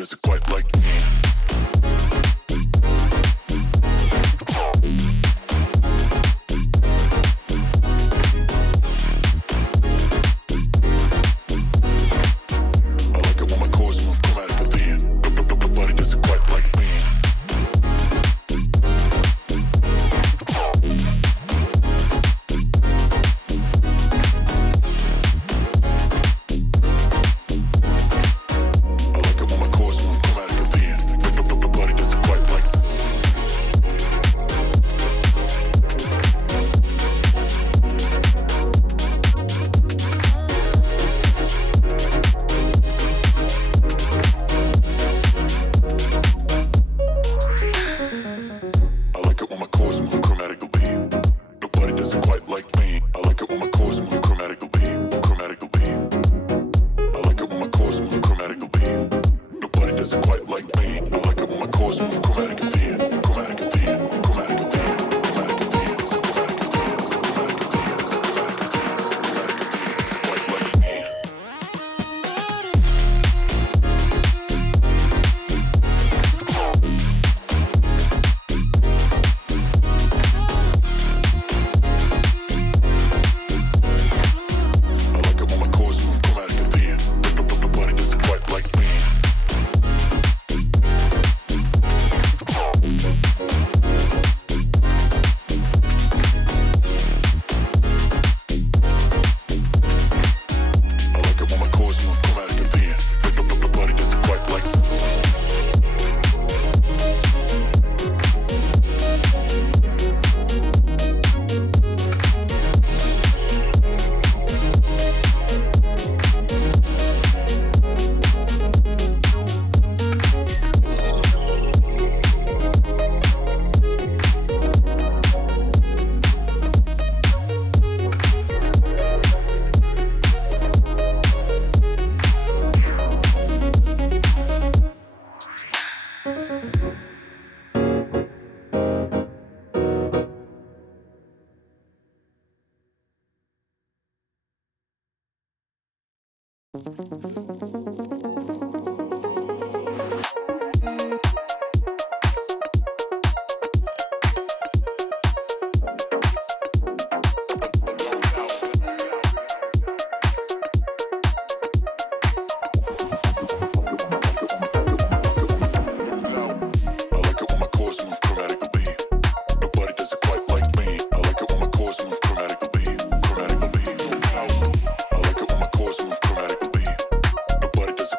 does it quite like me.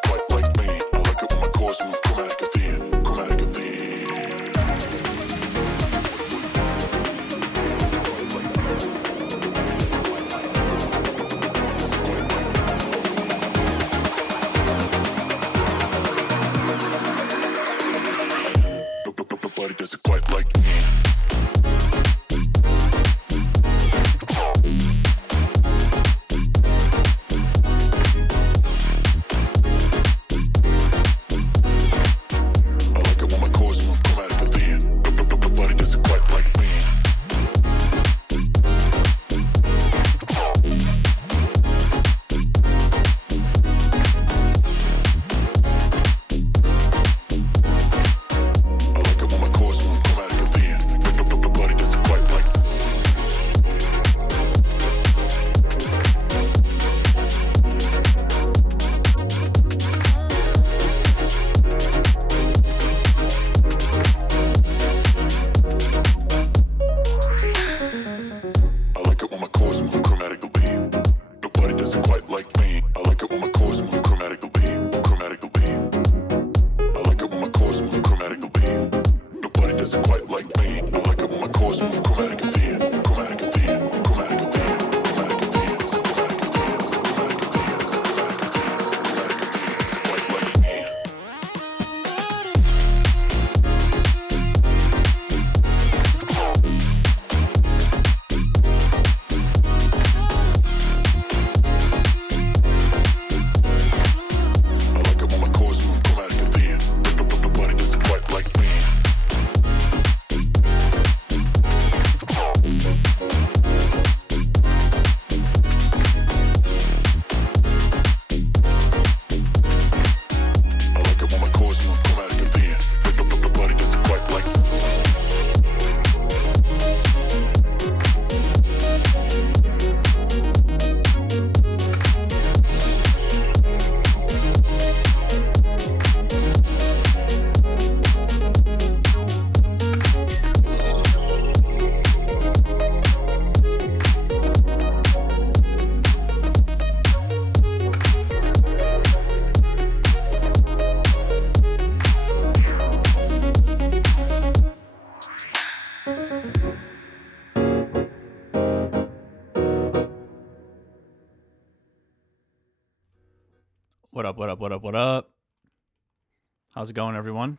Quite like What up, what up, what up, what up? How's it going, everyone?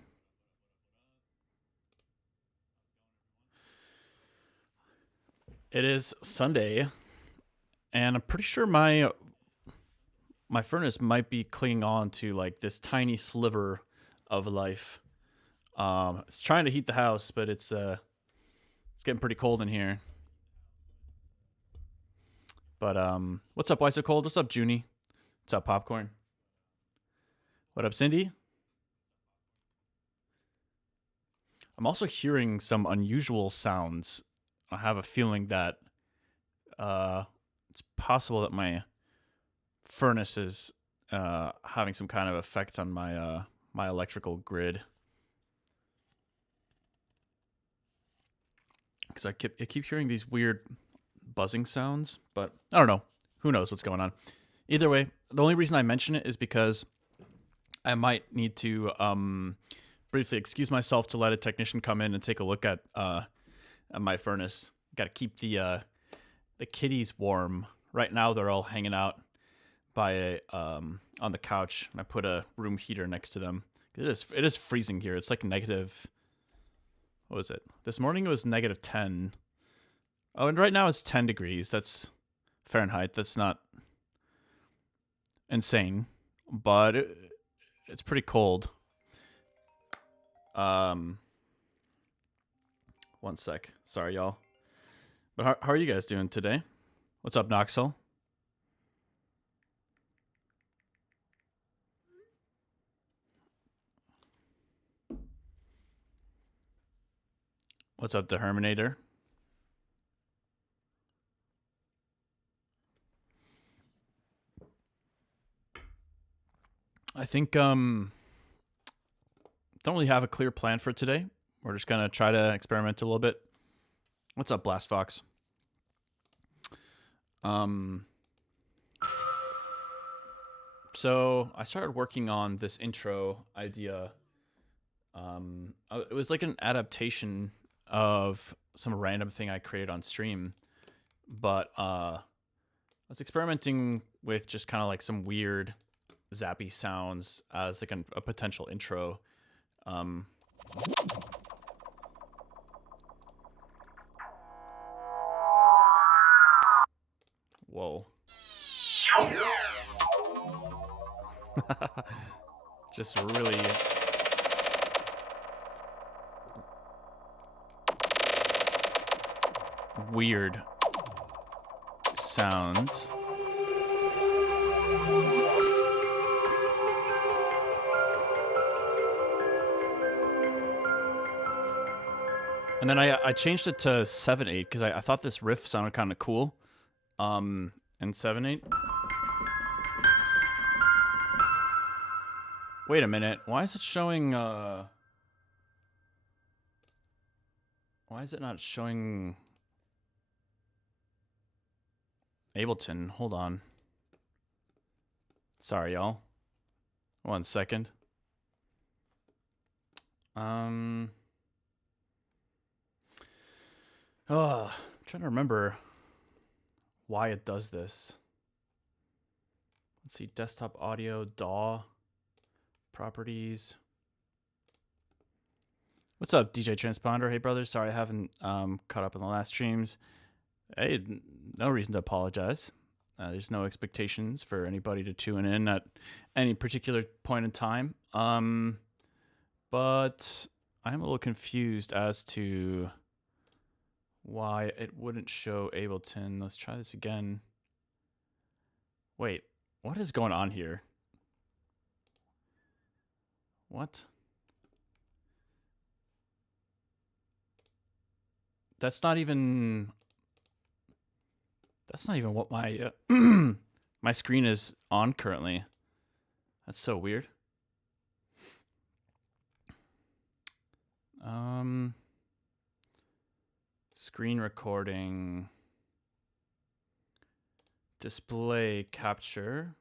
It is Sunday, and I'm pretty sure my furnace might be clinging on to like this tiny sliver of life. It's trying to heat the house, but it's getting pretty cold in here. But what's up, Why So Cold? What's up, Junie? What's up, Popcorn? What up, Cindy? I'm also hearing some unusual sounds. I have a feeling that uh, it's possible that my furnace is having some kind of effect on my electrical grid. Because I keep hearing these weird buzzing sounds, but I don't know. Who knows what's going on? Either way, the only reason I mention it is because I might need to briefly excuse myself to let a technician come in and take a look at my furnace. Got to keep the kitties warm. Right now, they're all hanging out by on the couch. I put a room heater next to them. It is freezing here. It's like negative. What was it? This morning it was -10. Oh, and right now it's 10 degrees. That's Fahrenheit. That's not insane, but it's pretty cold. One sec. Sorry, y'all. But how are you guys doing today? What's up, Noxel? What's up, the Herminator? I think don't really have a clear plan for today. We're just gonna try to experiment a little bit. What's up, Blast Fox? So I started working on this intro idea. It was like an adaptation of some random thing I created on stream, but I was experimenting with just kind of like some weird zappy sounds as like a potential intro. Whoa. Just really weird sounds. And then I changed it to 7/8 because I thought this riff sounded kind of cool. And 7/8. Wait a minute. Why is it showing? Why is it not showing Ableton? Hold on. Sorry, y'all. 1 second. I'm trying to remember why it does this. Let's see, desktop audio, DAW, properties. What's up, DJ Transponder? Hey, brothers. Sorry I haven't caught up on the last streams. Hey, no reason to apologize. There's no expectations for anybody to tune in at any particular point in time. But I'm a little confused as to why it wouldn't show Ableton. Let's try this again. Wait, what is going on here? What? That's not even what my my screen is on currently. That's so weird. Screen recording, display capture.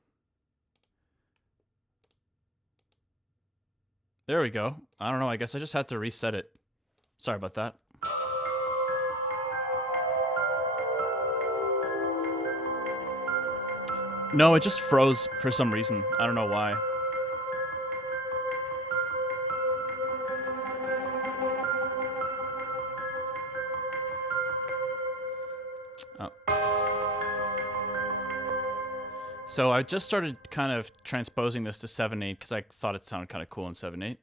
There we go. I don't know. I guess I just had to reset it. Sorry about that. No, it just froze for some reason. I don't know why. Oh. So I just started kind of transposing this to 7/8 because I thought it sounded kind of cool in 7/8.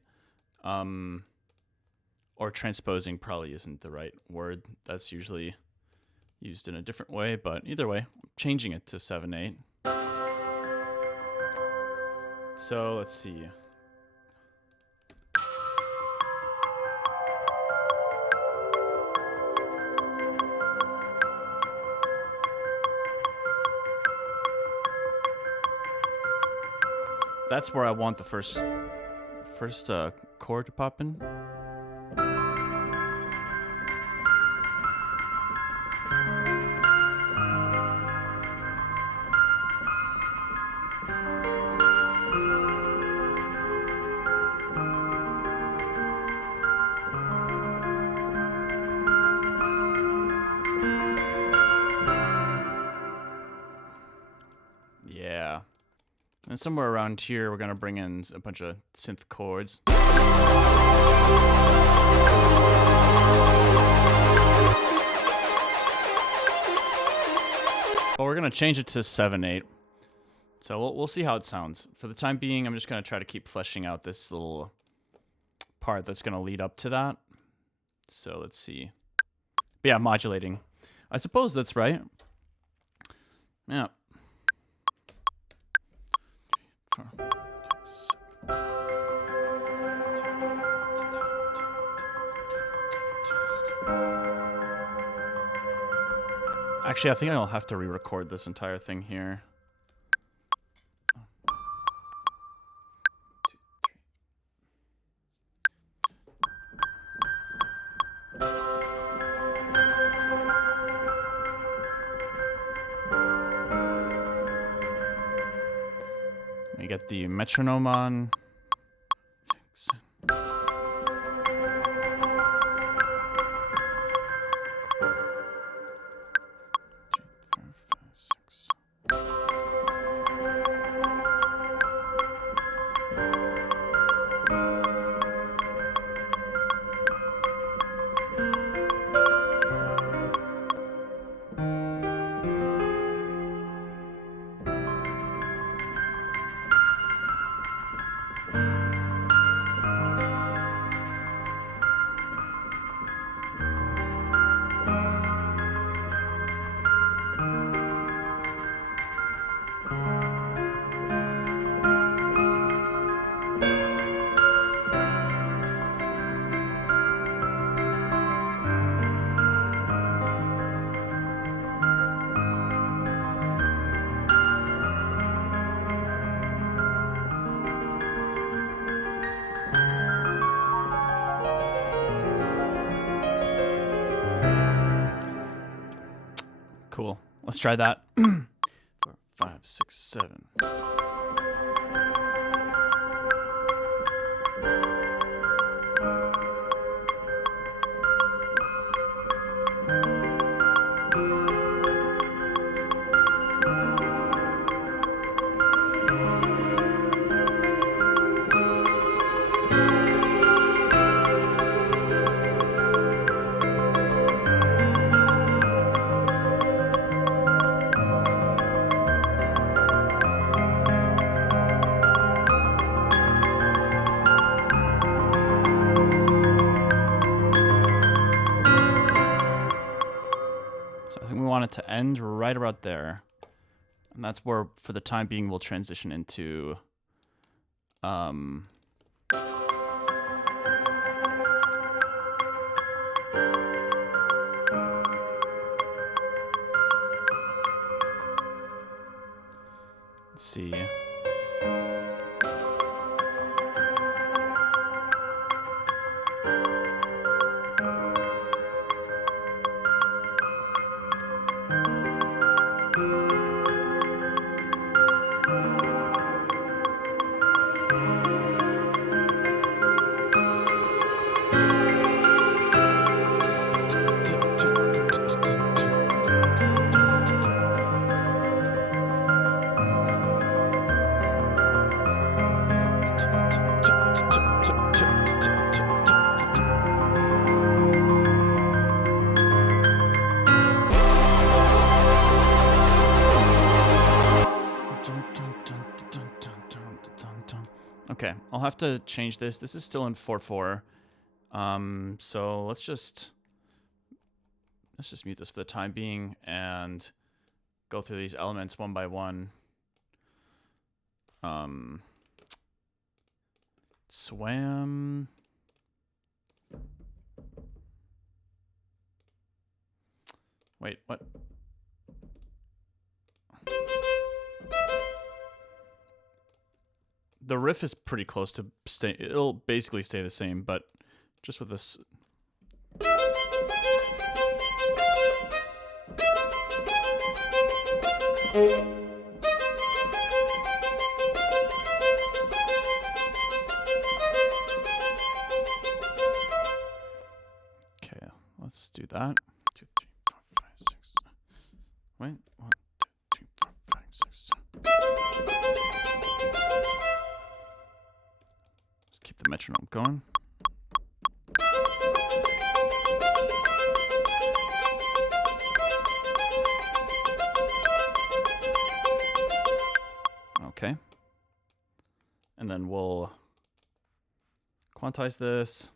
Or transposing probably isn't the right word. That's usually used in a different way, but either way, I'm changing it to 7/8. So let's see. That's where I want the first chord to pop in. Yeah. And somewhere around here, we're going to bring in a bunch of synth chords. But we're going to change it to 7/8. So we'll see how it sounds. For the time being, I'm just going to try to keep fleshing out this little part that's going to lead up to that. So let's see. But yeah, modulating. I suppose that's right. Yeah. Actually, I think I'll have to re-record this entire thing here. Let me get the metronome on. Cool. Let's try that. 4, 5, 6, 7. Want it to end right about there, and that's where for the time being we'll transition into let's see. Okay, I'll have to change this. This is still in 4/4. So let's just mute this for the time being and go through these elements one by one. Swam. Wait, what? The riff is pretty close to stay. It'll basically stay the same, but just with this. Okay, let's do that. 2, 3, 4, 5, 6. Wait, 1, 2, 3, 4, 5, 6. Let's keep the metronome going. Okay. And then we'll quantize this.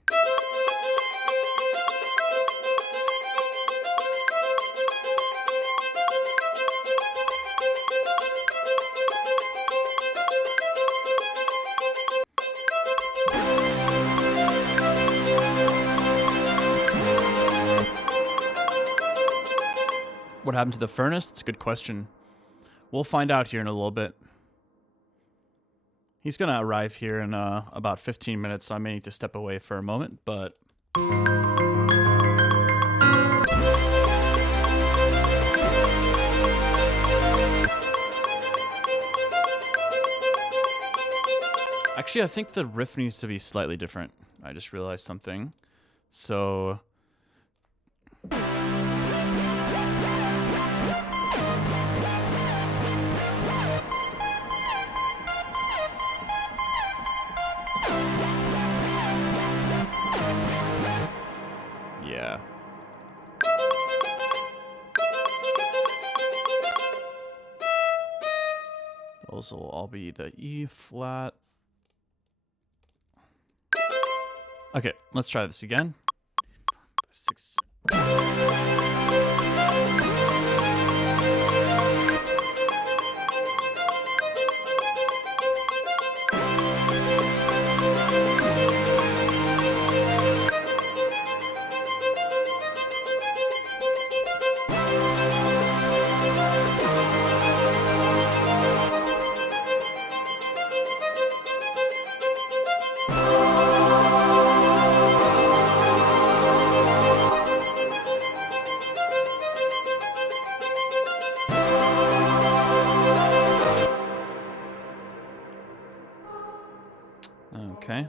What happened to the furnace? It's a good question. We'll find out here in a little bit. He's gonna arrive here in about 15 minutes, so I may need to step away for a moment, but... Actually, I think the riff needs to be slightly different. I just realized something. So... yeah. Those will all be the E flat. Okay, let's try this again. 6. Okay.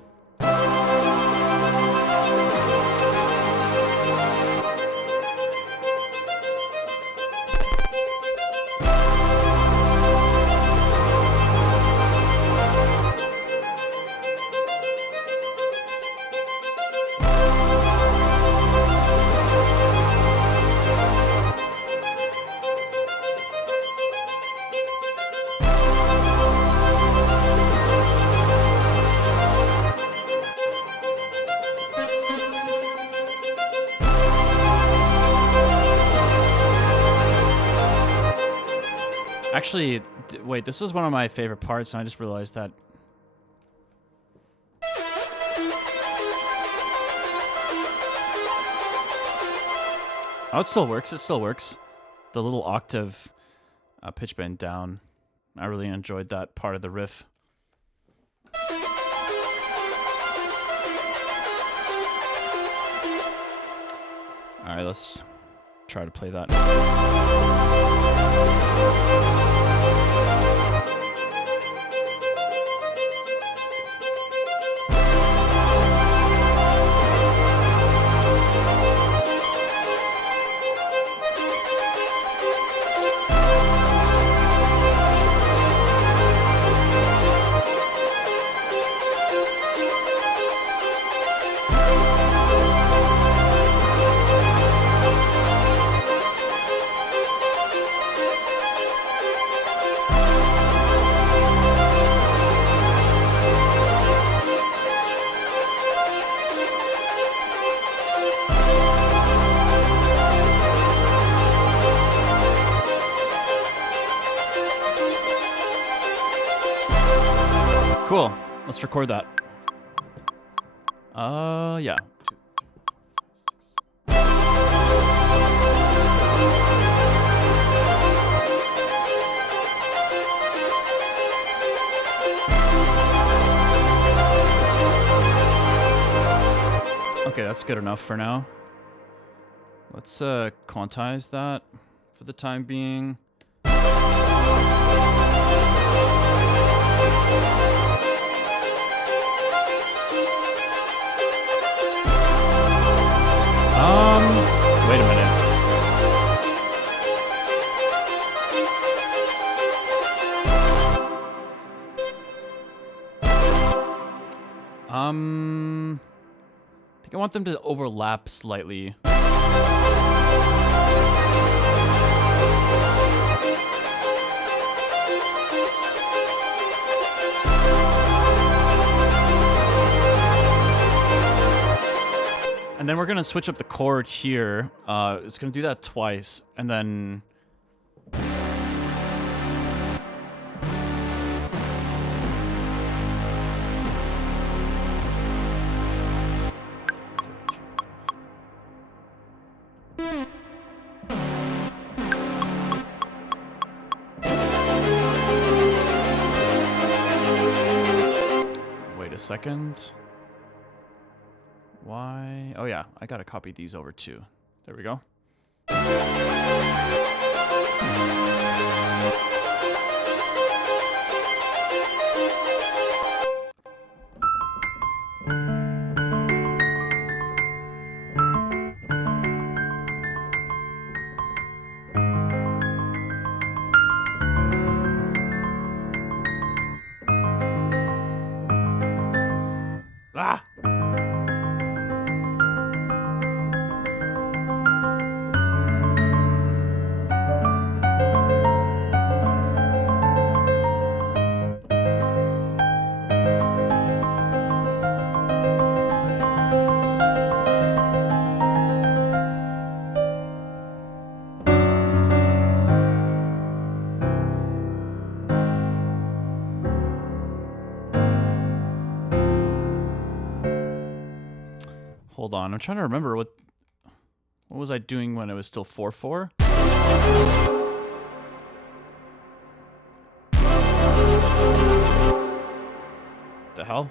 Actually, wait, this was one of my favorite parts, and I just realized that. Oh, it still works. It still works. The little octave pitch bend down. I really enjoyed that part of the riff. All right, let's try to play that. cool. Let's record that. Yeah. Okay, that's good enough for now. Let's quantize that for the time being. Wait a minute. I think I want them to overlap slightly. And then we're gonna switch up the chord here. It's gonna do that twice, and then... Wait a second. Why? Oh yeah, I gotta copy these over too. There we go. Ah! Hold on, I'm trying to remember what was I doing when it was still 4/4? The hell?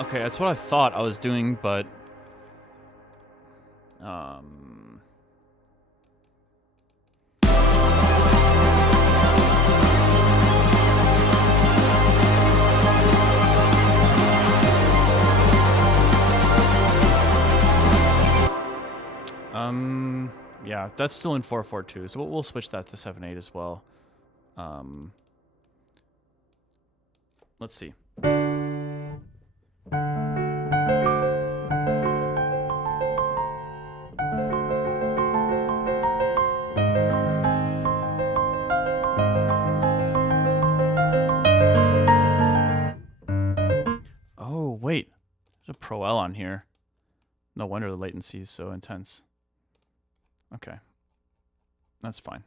Okay, that's what I thought I was doing, but yeah, that's still in 4/4 too, so we'll switch that to 7/8 as well. Let's see. Oh, wait. There's a Pro L on here. No wonder the latency is so intense. Okay. That's fine.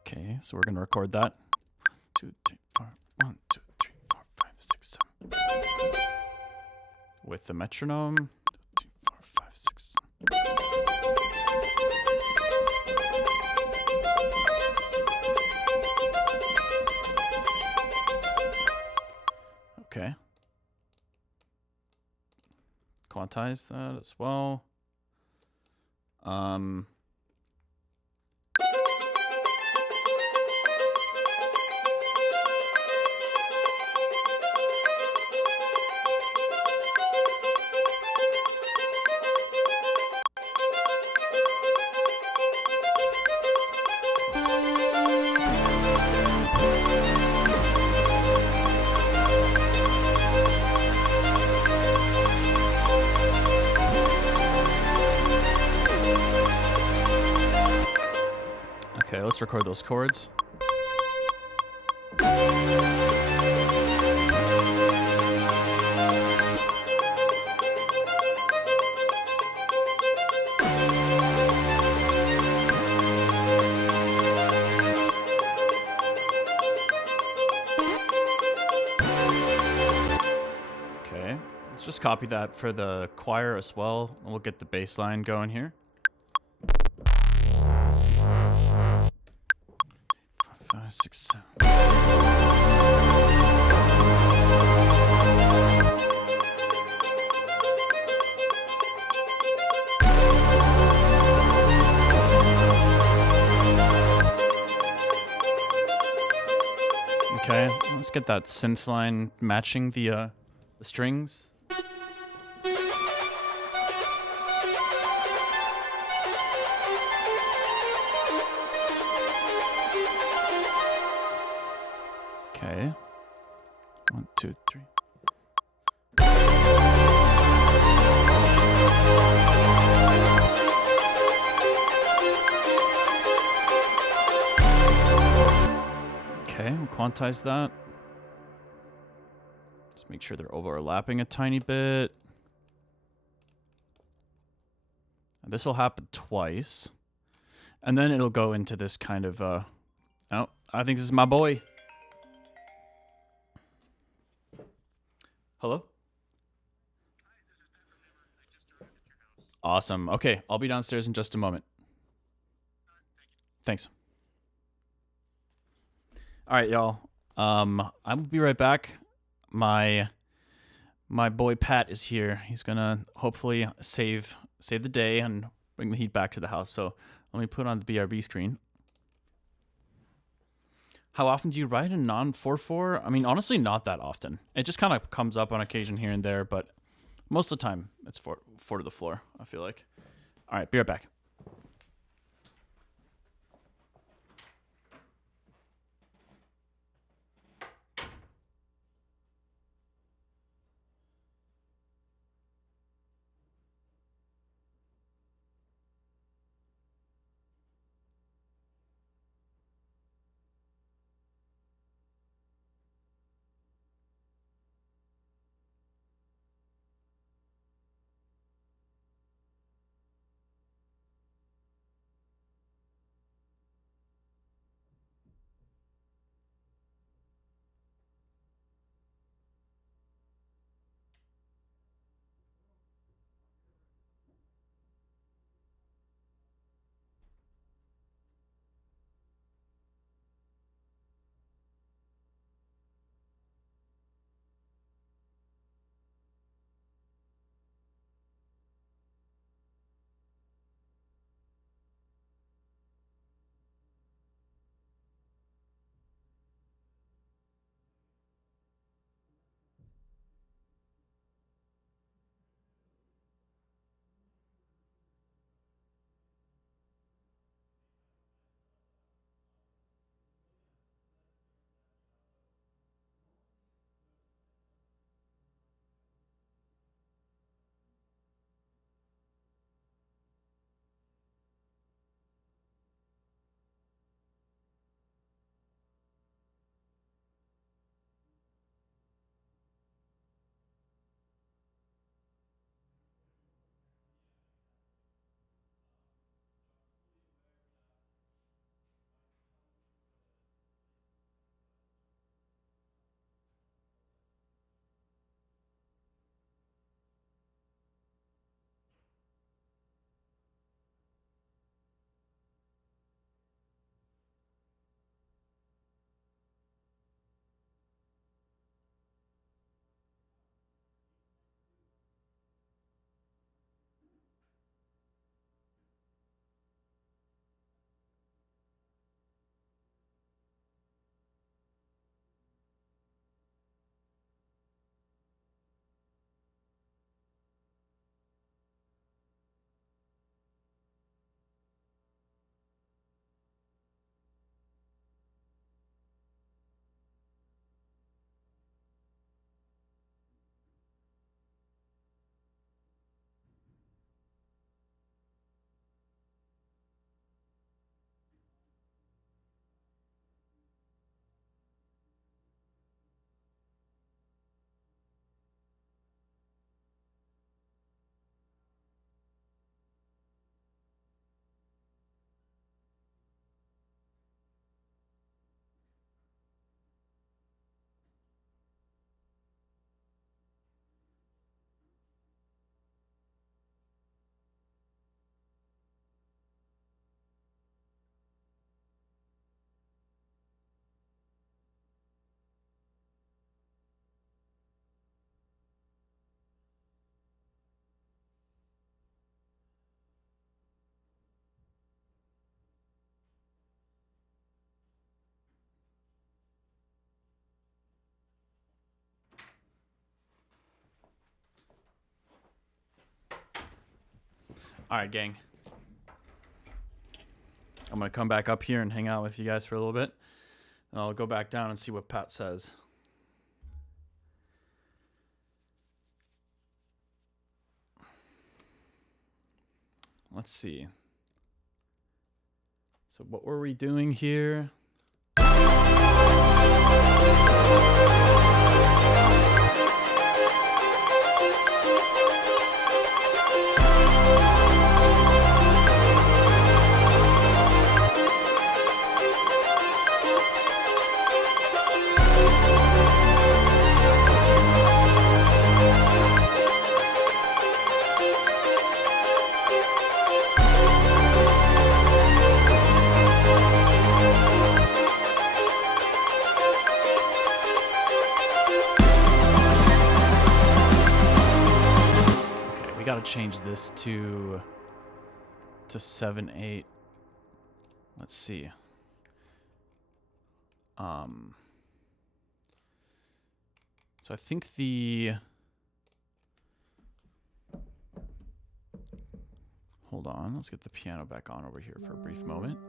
Okay, so we're going to record that. 2, 3, 4, 1, 2, 3, 4, 5, 6, 7. With the metronome. 2, 3, 4, 5, 6, 7. Okay. Quantize that as well. let's record those chords. Okay, let's just copy that for the choir as well, and we'll get the bass line going here. 5, 6, 7. Okay, let's get that synth line matching the strings. Okay. 1, 2, 3. Okay, we'll quantize that. Just make sure they're overlapping a tiny bit. This will happen twice. And then it'll go into this kind of, oh, I think this is my boy. Hello? Awesome. Okay, I'll be downstairs in just a moment. Thanks. All right, y'all. I will be right back. My boy Pat is here. He's gonna hopefully save the day and bring the heat back to the house. So let me put on the BRB screen. How often do you ride a non-4/4? I mean, honestly, not that often. It just kind of comes up on occasion here and there, but most of the time it's 4 to the floor, I feel like. All right, be right back. All right, gang. I'm going to come back up here and hang out with you guys for a little bit. And I'll go back down and see what Pat says. Let's see. So what were we doing here? Got to change this to 7/8. Let's see. So I think hold on, let's get the piano back on over here for a brief moment.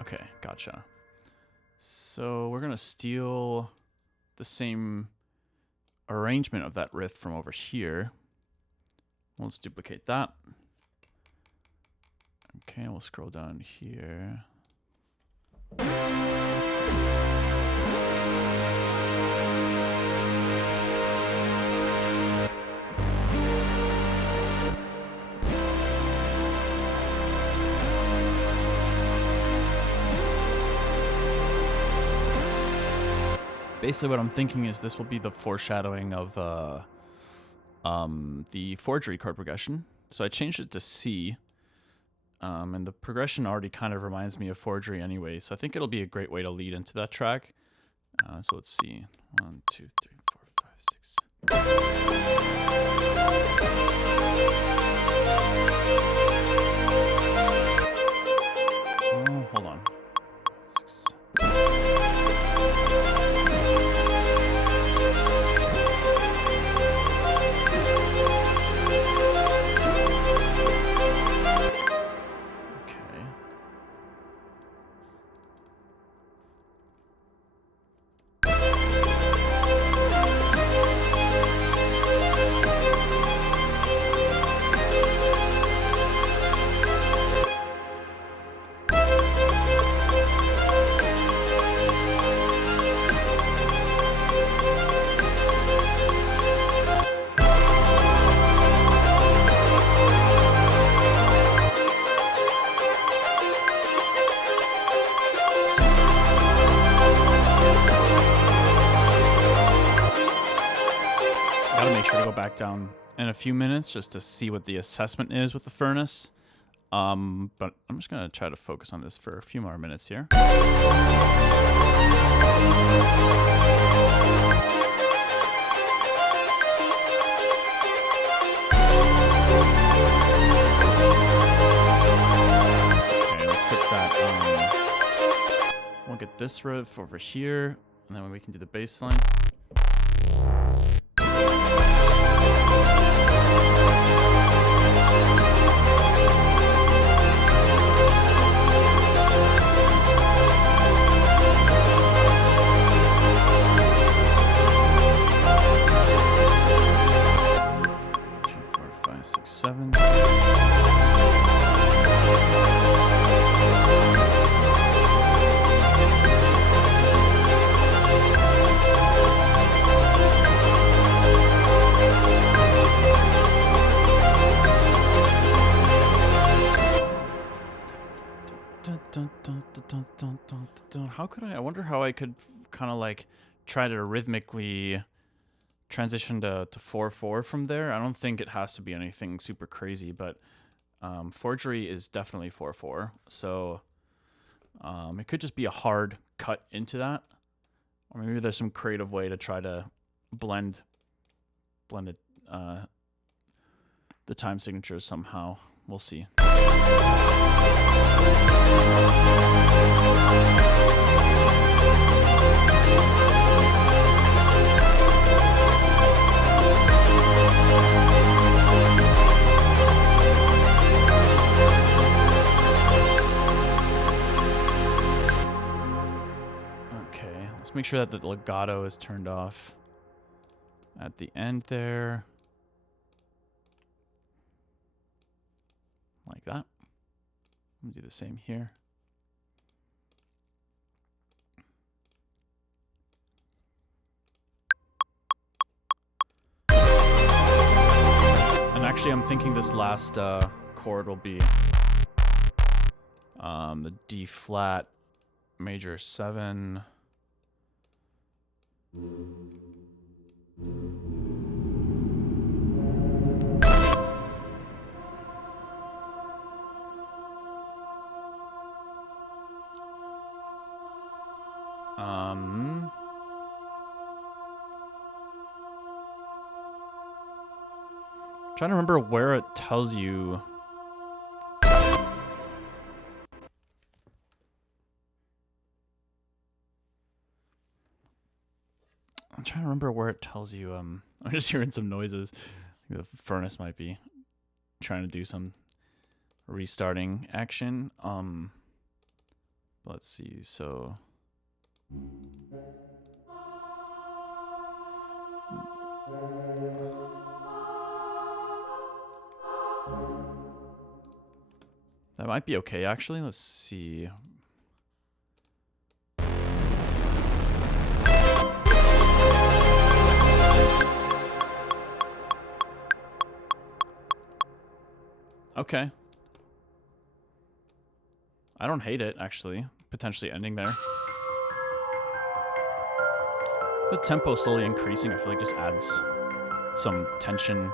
Okay, gotcha. So we're gonna steal the same arrangement of that riff from over here. Let's duplicate that. Okay, we'll scroll down here. Basically what I'm thinking is this will be the foreshadowing of the forgery chord progression. So I changed it to C, and the progression already kind of reminds me of forgery anyway, so I think it'll be a great way to lead into that track. So let's see. 1, 2, 3, 4, 5, 6, 7. Oh, hold on. 6. Gotta make sure to go back down in a few minutes just to see what the assessment is with the furnace. But I'm just gonna try to focus on this for a few more minutes here. Okay, let's get that. We'll get this riff over here, and then we can do the bass line. How could I wonder how I could kind of like try to rhythmically transition to 4/4 from there. I don't think it has to be anything super crazy, but forgery is definitely 4/4. So it could just be a hard cut into that. Or maybe there's some creative way to try to blend the time signatures somehow. We'll see. Okay, let's make sure that the legato is turned off at the end there. Like that. I'm gonna do the same here. And actually, I'm thinking this last chord will be the D flat major 7. Trying to remember where it tells you. I'm trying to remember where it tells you. I'm just hearing some noises. I think the furnace might be trying to do some restarting action. Let's see. So. That might be okay, actually. Let's see. Okay. I don't hate it, actually. Potentially ending there. The tempo slowly increasing, I feel like just adds some tension.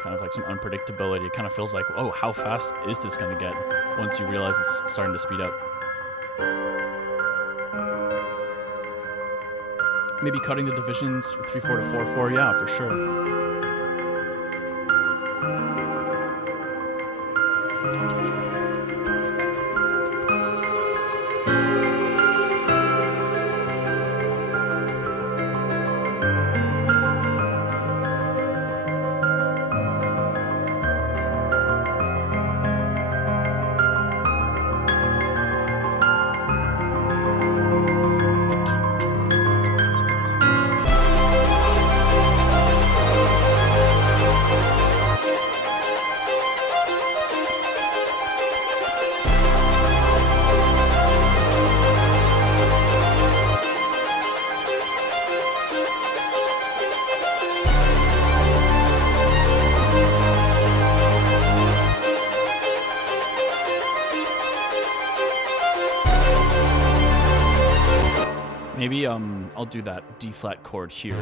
Kind of like some unpredictability. It kind of feels like, oh, how fast is this going to get once you realize it's starting to speed up? Maybe cutting the divisions from 3/4 to 4/4, yeah, for sure. Maybe I'll do that D flat chord here.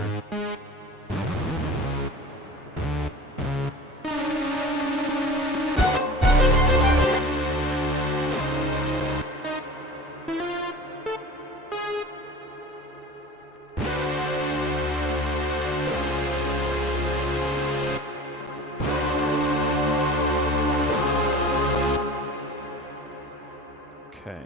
Okay.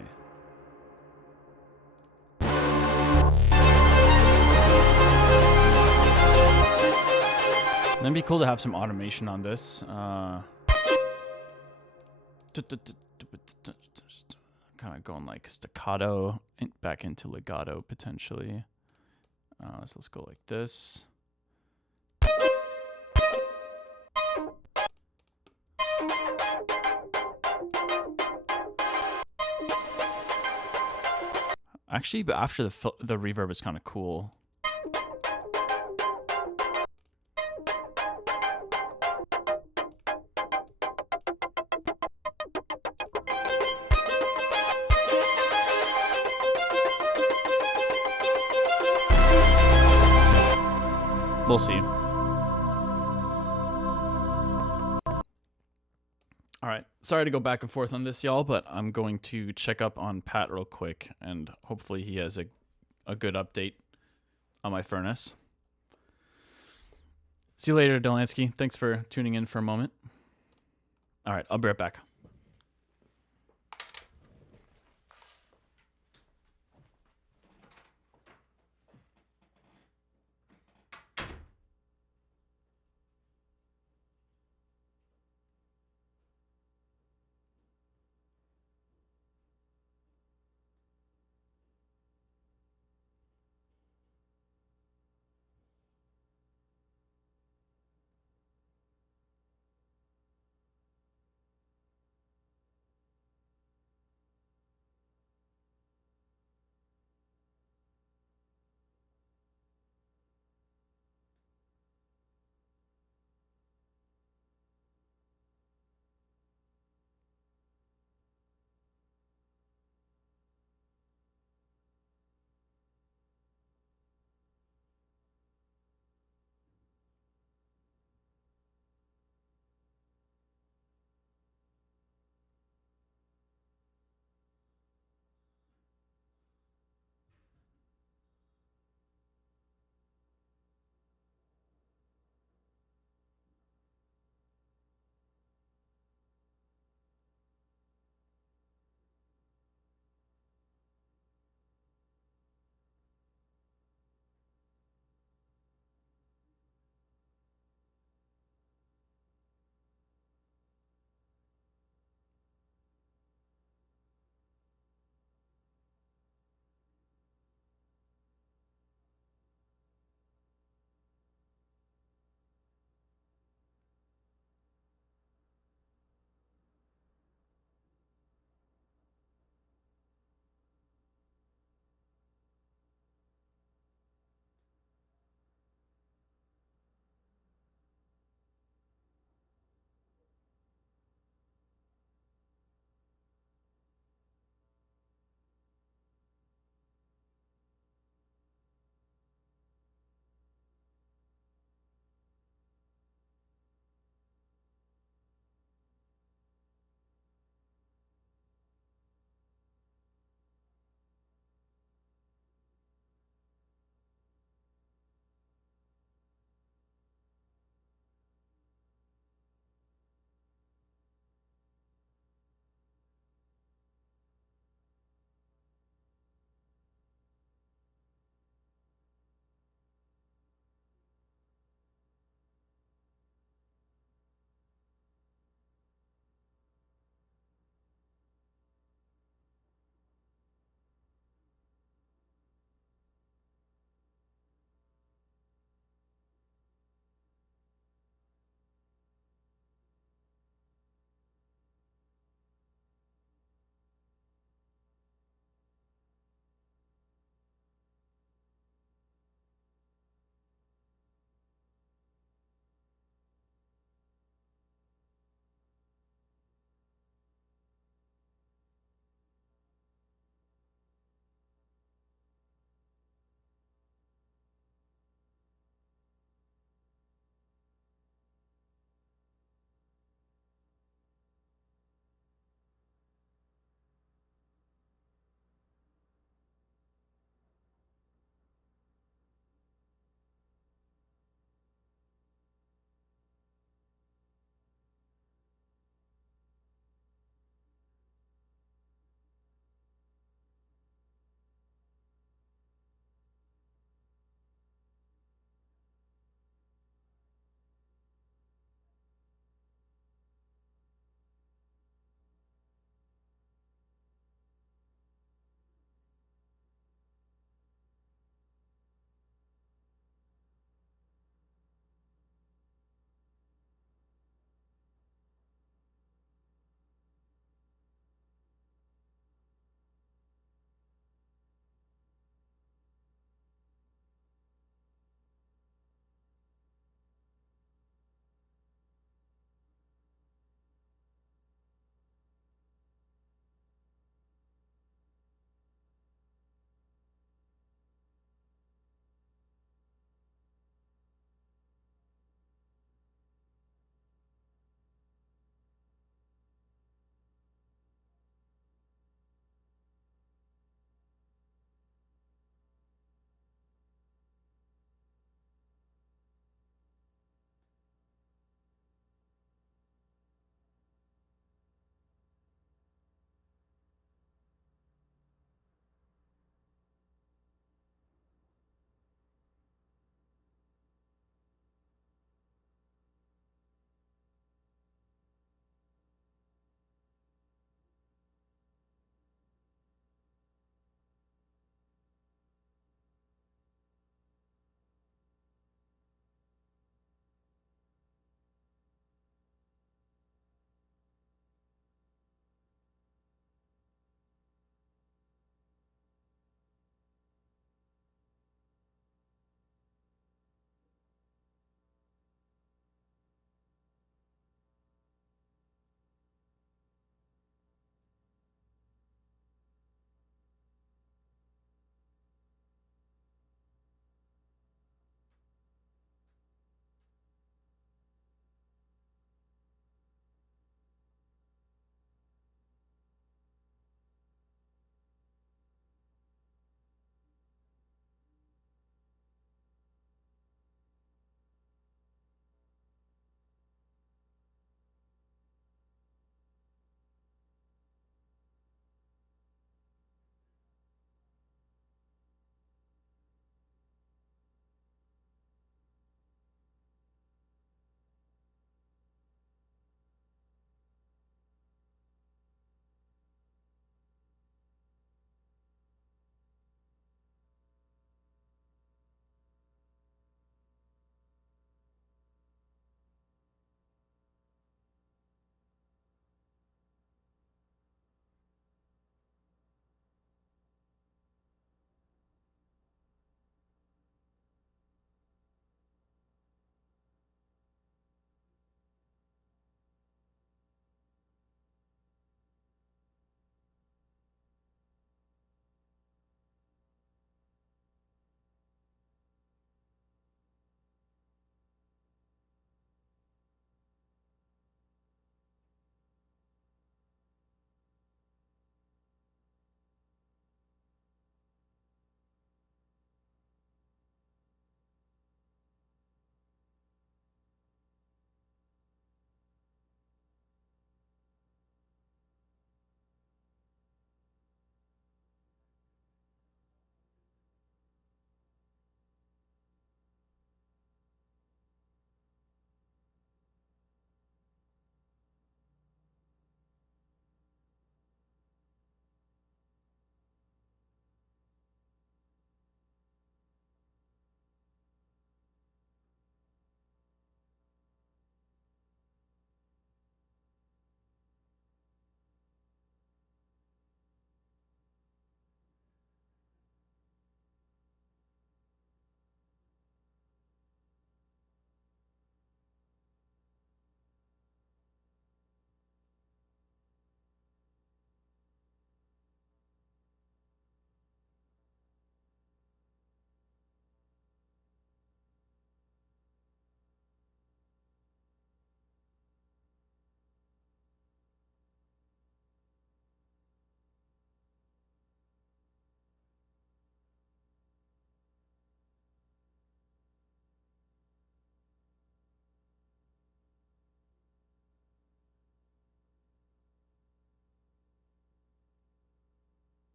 It'd be cool to have some automation on this. Kind of going like staccato back into legato potentially. So let's go like this. Actually, but after the reverb is kind of cool. We'll see. All right. Sorry to go back and forth on this, y'all, but I'm going to check up on Pat real quick, and hopefully he has a good update. on my furnace. See you later, Delansky. Thanks for tuning in for a moment. All right, I'll be right back.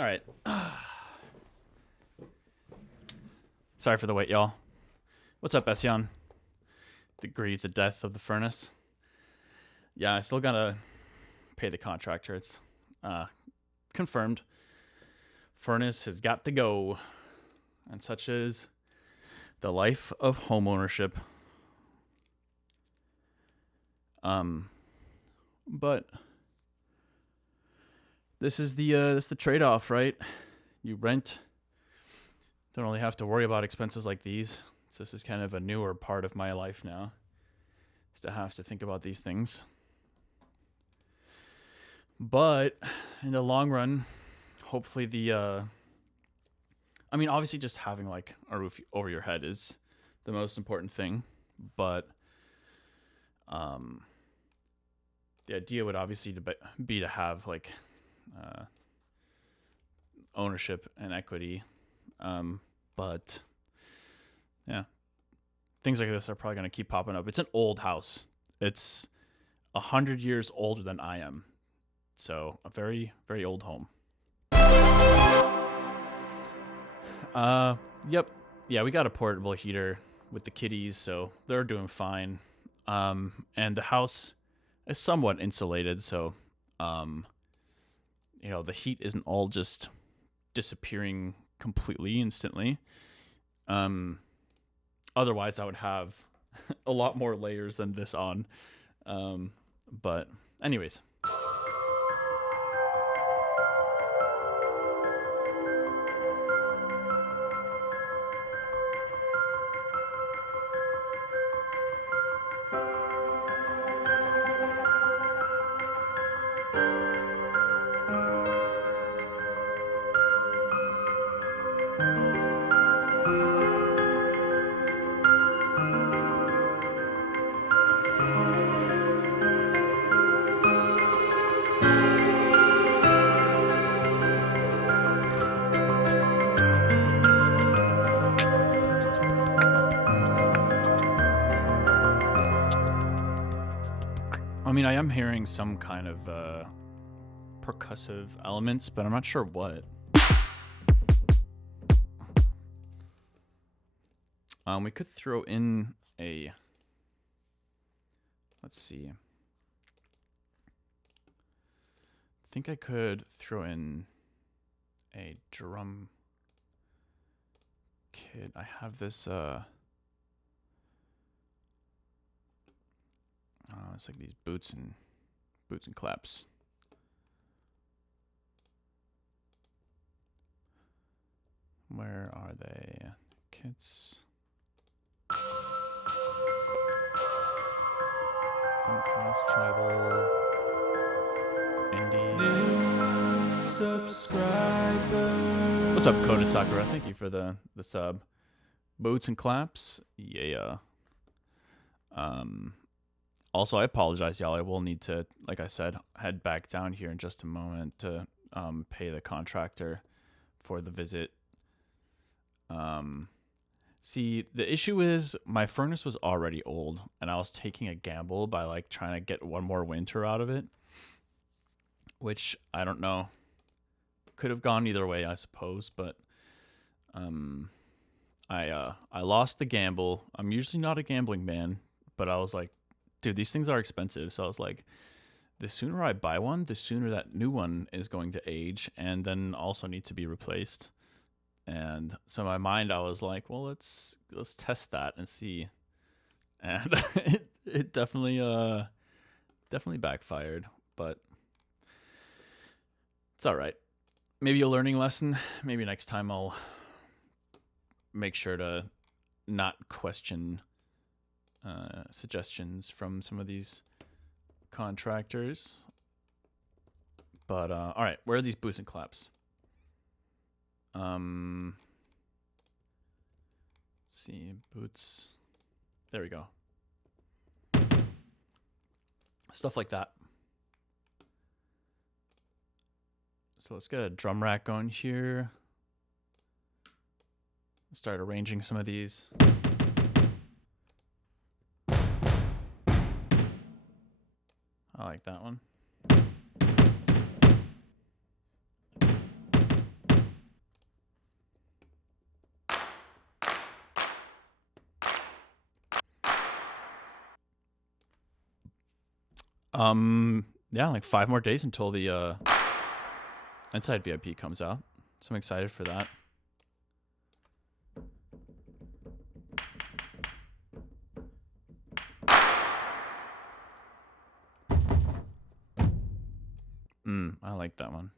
All right. Sorry for the wait, y'all. What's up, Ession? Grieve the death of the furnace. Yeah, I still gotta pay the contractor. It's confirmed. Furnace has got to go. And such is the life of homeownership. But this is the trade-off, right? You rent, don't really have to worry about expenses like these. So this is kind of a newer part of my life now, is to have to think about these things. But in the long run, hopefully obviously just having like a roof over your head is the most important thing, but the idea would obviously be to have like ownership and equity, but yeah, things like this are probably going to keep popping up. It's an old house. It's 100 years older than I am, so a very, very old home. Yep. Yeah, we got a portable heater with the kitties, so they're doing fine. And the house is somewhat insulated, so the heat isn't all just disappearing completely instantly. Otherwise I would have a lot more layers than this on. But anyways. I am hearing some kind of percussive elements, but I'm not sure what. We could throw in a... Let's see. I think I could throw in a drum kit. I have this... it's like these boots and claps. Where are they? Kits. Funkhouse, tribal, indie. New subscriber. What's up, Coded Sakura? Thank you for the sub. Boots and claps. Yeah. Also, I apologize, y'all. I will need to, like I said, head back down here in just a moment to pay the contractor for the visit. See, the issue is my furnace was already old, and I was taking a gamble by like trying to get one more winter out of it, which I don't know. Could have gone either way, I suppose, but I lost the gamble. I'm usually not a gambling man, but I was like, dude, these things are expensive. So I was like, the sooner I buy one, the sooner that new one is going to age and then also need to be replaced. And so in my mind, I was like, well, let's test that and see. And it definitely backfired, but it's all right. Maybe a learning lesson. Maybe next time I'll make sure to not question suggestions from some of these contractors. But all right, where are these boots and claps? See, boots. There we go. Stuff like that. So let's get a drum rack going here. Start arranging some of these. I like that one. Yeah, like 5 more days until the Inside VIP comes out. So I'm excited for that. I like that one.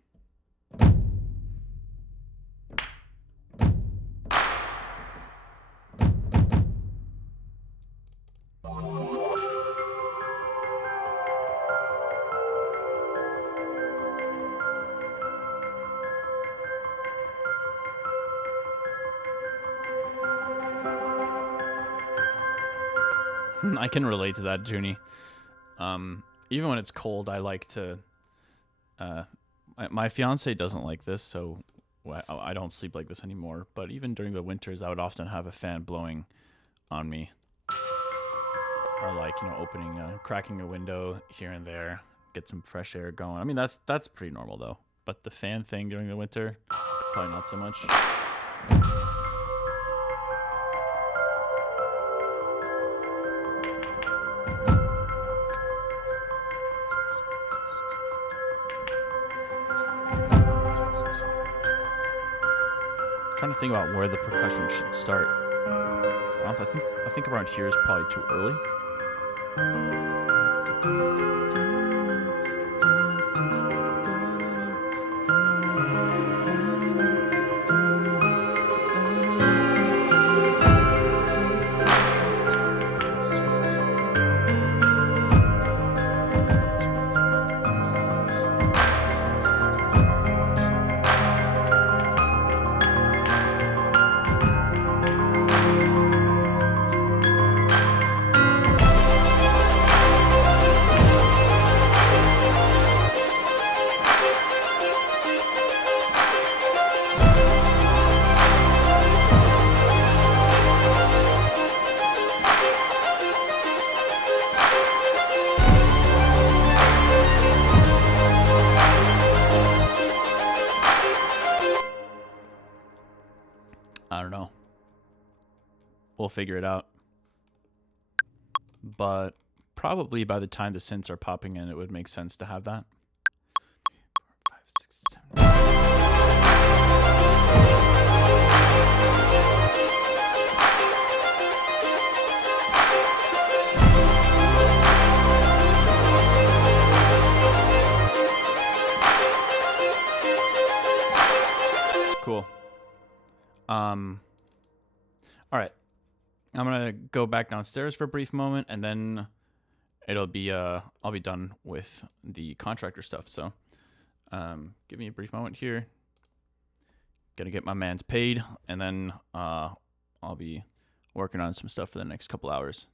I can relate to that, Junie. Even when it's cold, I like to. My fiance doesn't like this, so I don't sleep like this anymore. But even during the winters, I would often have a fan blowing on me, or like opening, cracking a window here and there, get some fresh air going. I mean, that's pretty normal though. But the fan thing during the winter, probably not so much. Trying to think about where the percussion should start. I think around here is probably too early. I don't know. We'll figure it out. But probably by the time the synths are popping in, it would make sense to have that. 4, 5, 6, 7. Cool. All right. I'm gonna go back downstairs for a brief moment, and then it'll be I'll be done with the contractor stuff. So, give me a brief moment here. Gotta get my man's paid, and then I'll be working on some stuff for the next couple hours.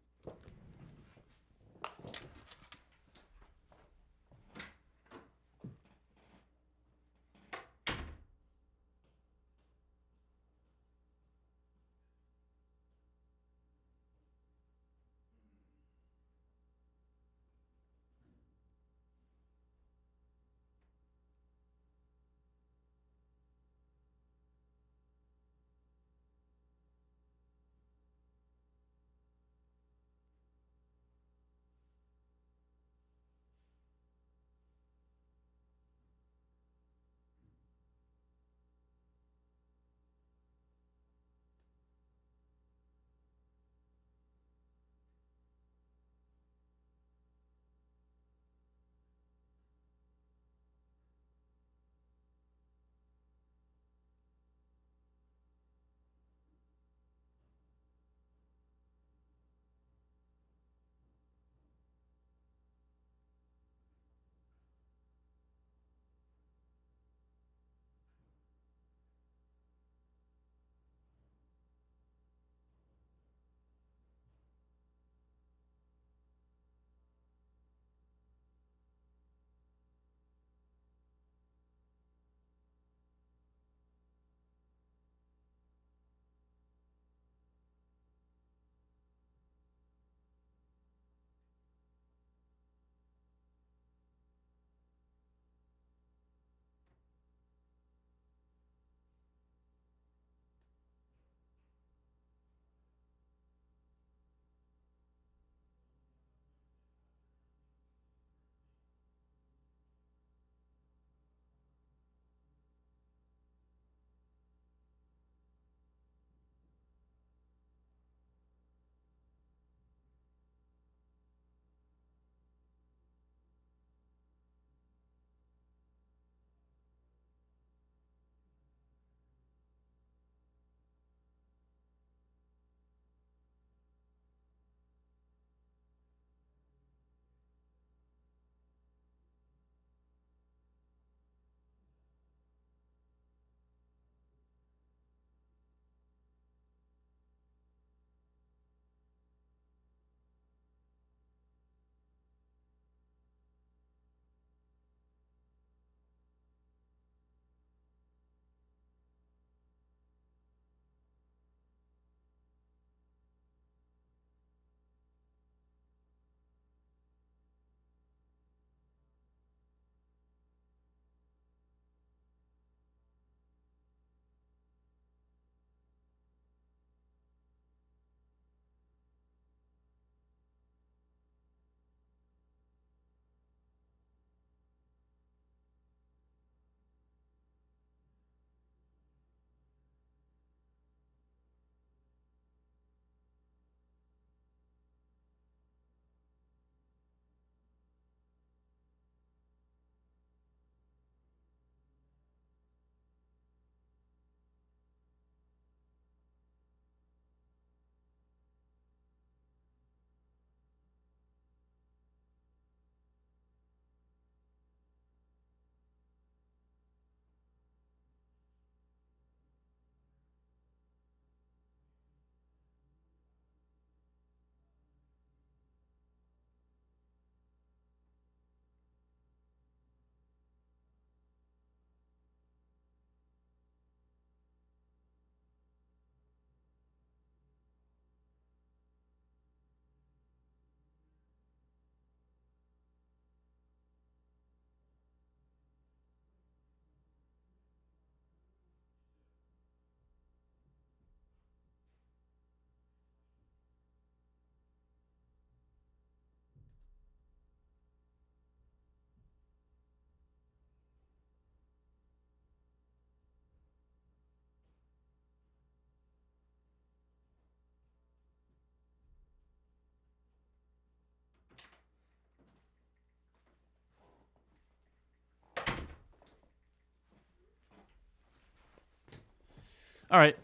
All right.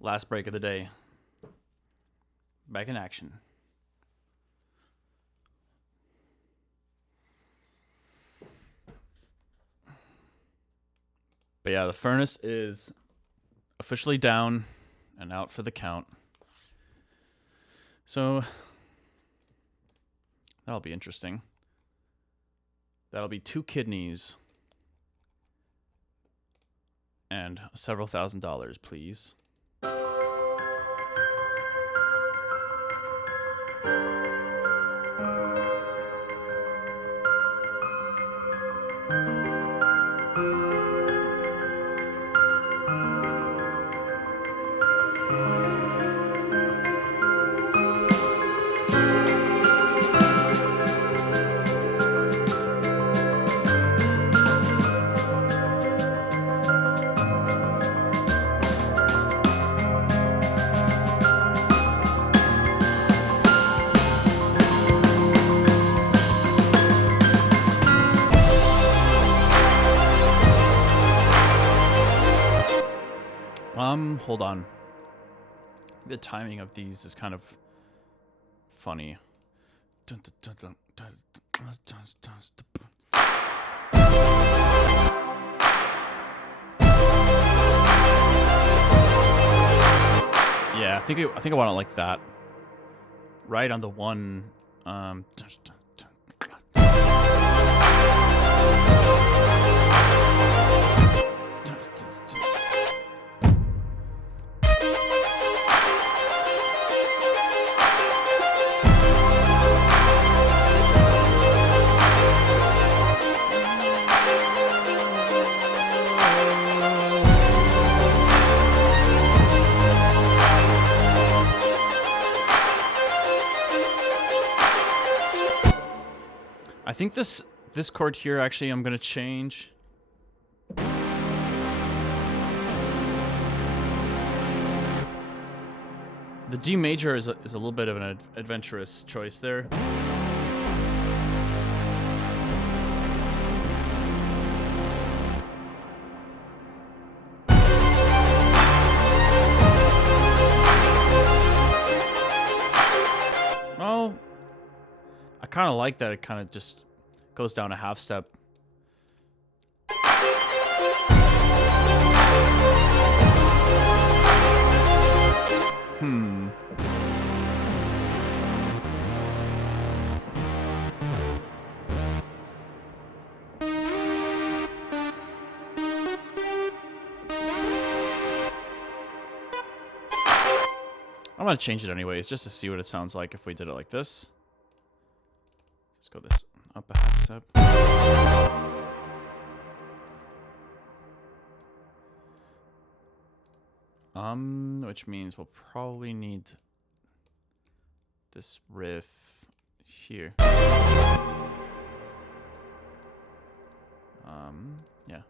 Last break of the day. Back in action. But yeah, the furnace is officially down and out for the count. So that'll be interesting. That'll be 2 kidneys and several $1,000s, please. Hold on. The timing of these is kind of funny. Yeah, I think I want it like that. Right on the one. I think this chord here, actually, I'm going to change. The D major is a little bit of an adventurous choice there. Well, I kind of like that it kind of just goes down a half step. I'm gonna change it anyways, just to see what it sounds like if we did it like this. Let's go this up a half step. Which means we'll probably need this riff here. Yeah.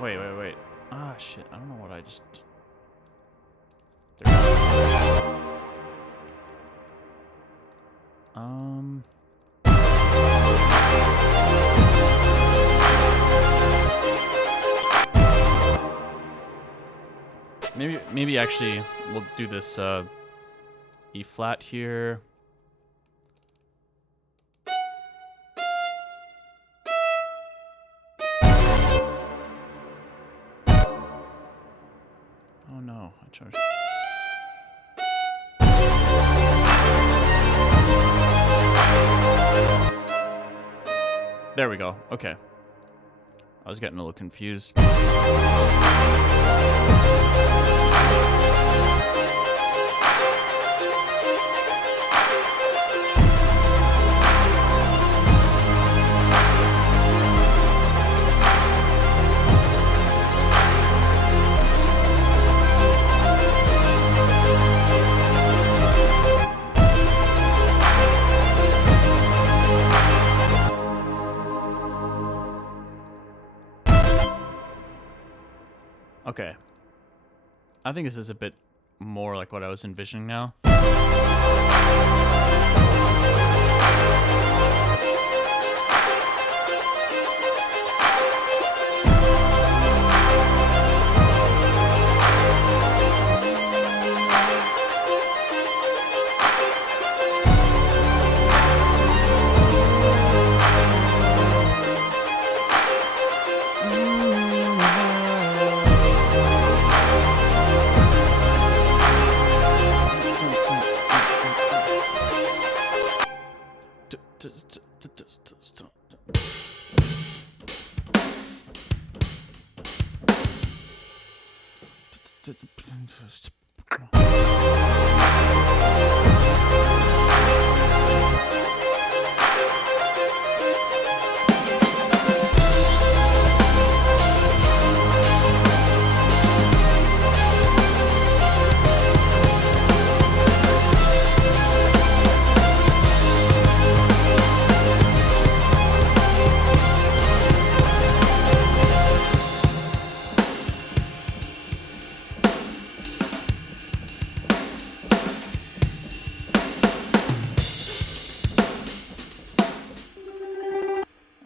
Wait. Ah, shit. I don't know what I just... There we go. Maybe actually we'll do this E flat here. Oh no, I charged. There we go. Okay. I was getting a little confused. Okay. I think this is a bit more like what I was envisioning now.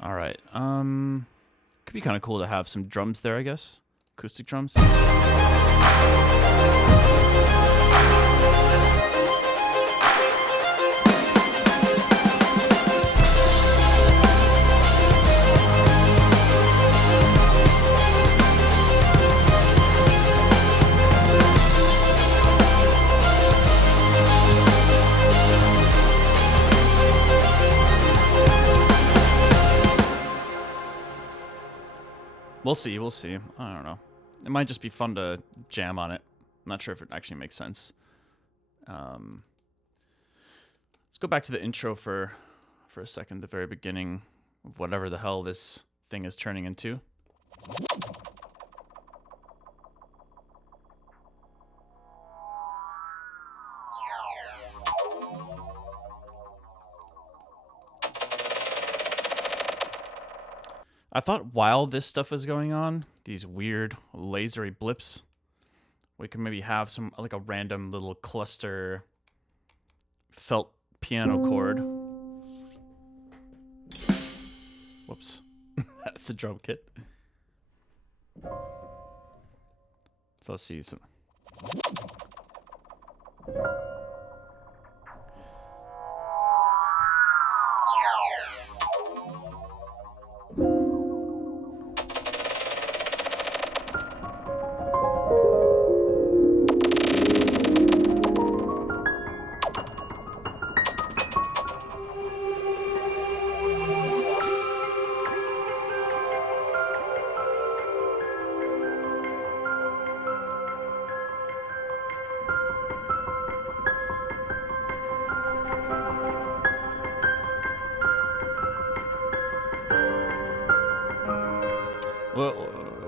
All right. Could be kind of cool to have some drums there, I guess. Acoustic drums. We'll see. We'll see. I don't know. It might just be fun to jam on it. I'm not sure if it actually makes sense. Let's go back to the intro for a second. The very beginning of whatever the hell this thing is turning into. I thought while this stuff was going on, these weird lasery blips, we could maybe have some, like a random little cluster felt piano chord. Whoops. That's a drum kit. So let's see. So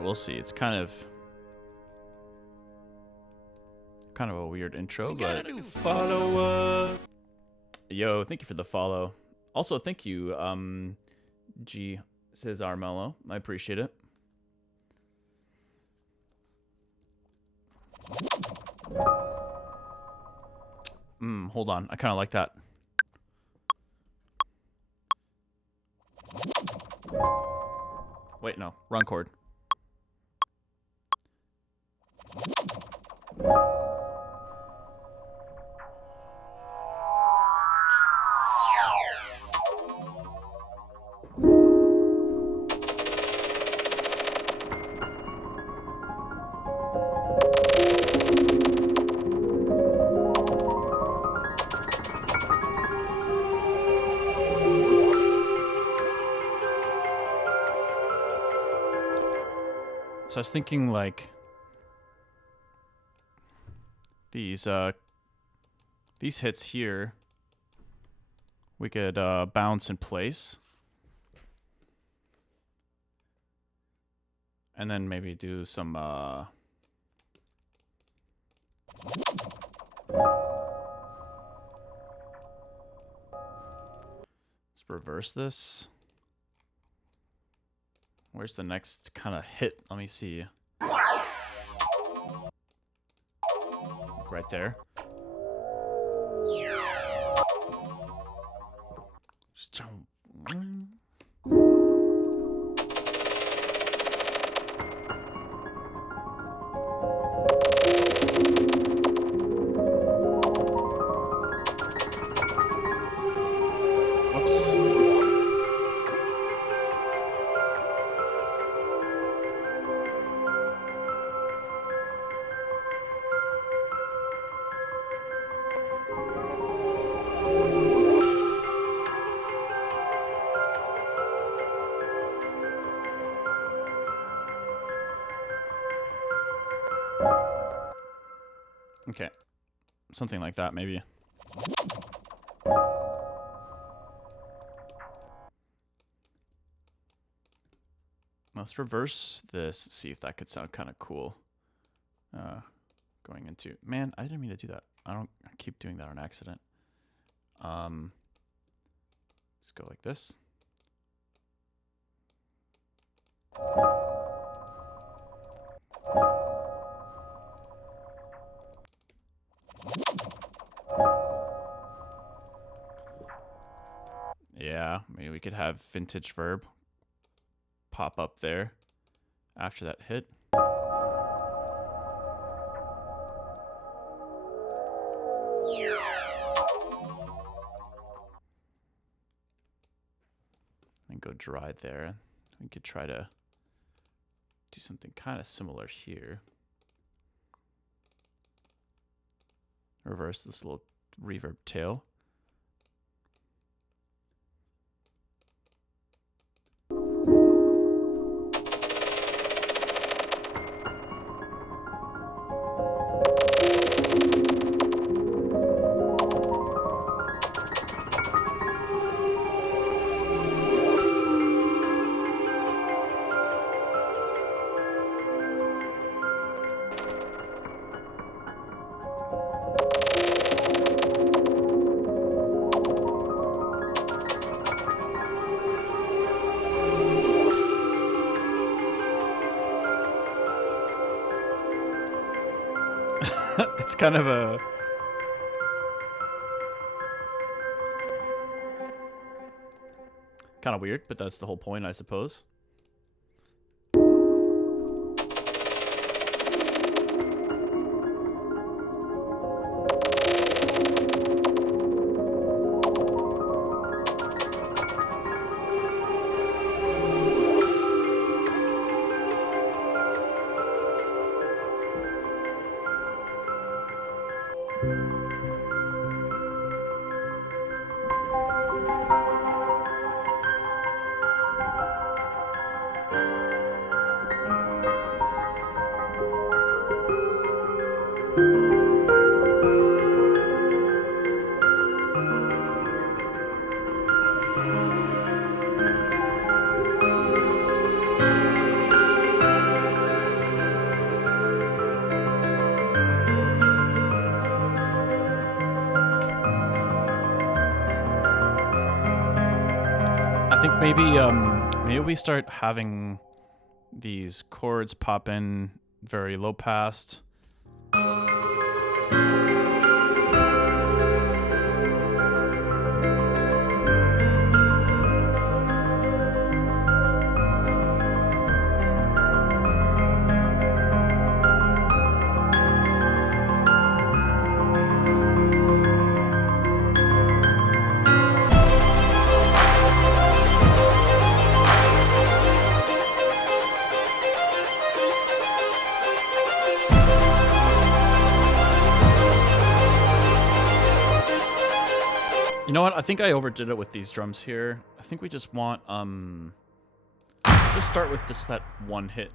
we'll see. It's kind of a weird intro, but follow up. Yo, thank you for the follow. Also, thank you, G says Armello. I appreciate it. Hold on. I kind of like that. Wait, no. Wrong chord. So I was thinking, like, these hits here, we could bounce in place, and then maybe do some let's reverse this. Where's the next kind of hit? Let me see. Right there. something like that, maybe. Let's reverse this, see if that could sound kind of cool. Going into, man, I didn't mean to do that. I keep doing that on accident. Let's go like this. Yeah, maybe we could have vintage verb pop up there after that hit. And go dry there. We could try to do something kind of similar here. Reverse this little reverb tail. It's kind of a kind of weird, but that's the whole point, I suppose. I think maybe we start having these chords pop in very low passed. You know what? I think I overdid it with these drums here. I think we just want just start with just that one hit.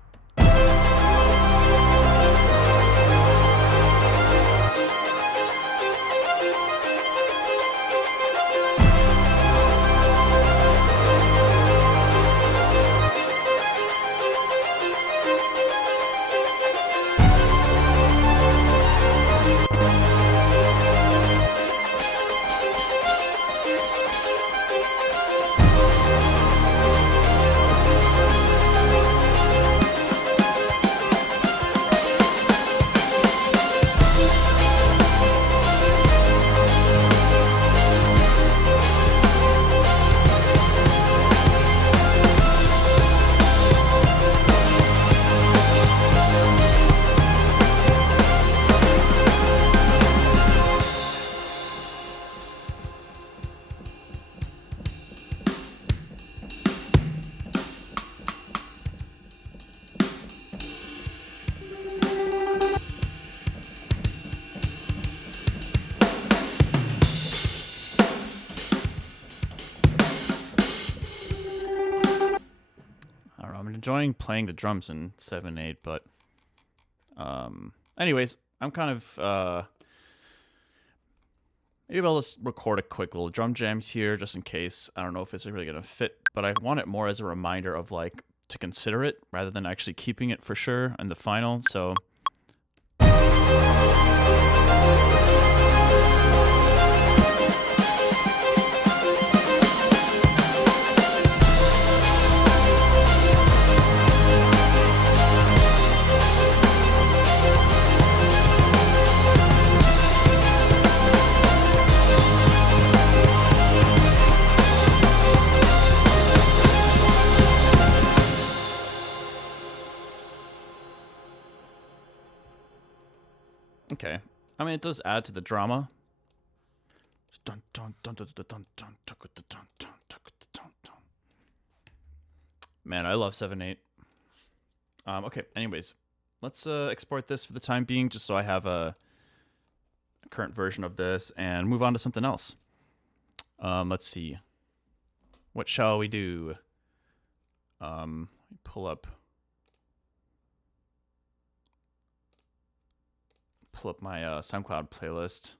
Enjoying playing the drums in 7/8, but anyways, I'm kind of maybe I'll just record a quick little drum jam here just in case. I don't know if it's really going to fit, but I want it more as a reminder of like to consider it rather than actually keeping it for sure in the final. So okay. I mean, it does add to the drama. Man, I love 7/8. Okay, anyways. Let's export this for the time being just so I have a current version of this and move on to something else. Let's see. What shall we do? Pull up my SoundCloud playlist.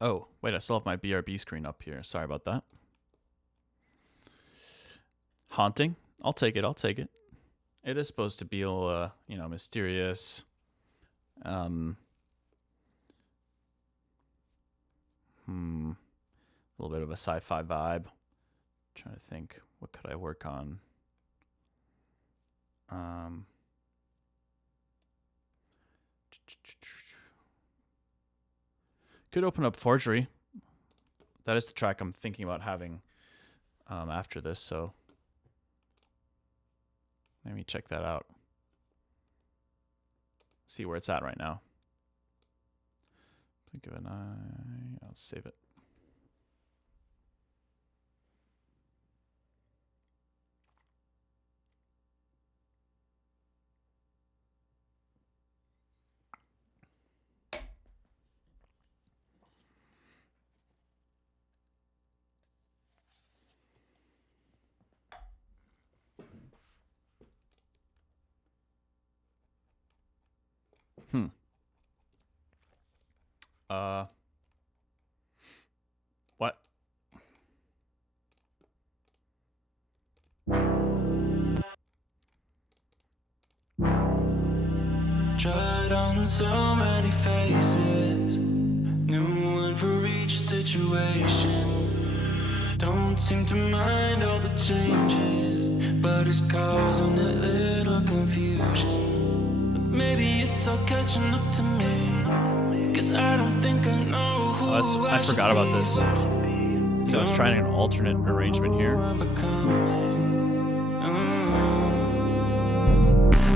Oh, wait, I still have my BRB screen up here. Sorry about that. Haunting. I'll take it. It is supposed to be a little, mysterious. A little bit of a sci-fi vibe. Trying to think, what could I work on? Could open up Forgery. That is the track I'm thinking about having after this, so let me check that out. See where it's at right now. Think of an eye. I'll save it. What? Tried on so many faces, new one for each situation. Don't seem to mind all the changes, but it's causing a little confusion. Maybe it's all catching up to me, 'cause I don't think I know who I forgot about this. So I was trying an alternate arrangement here. I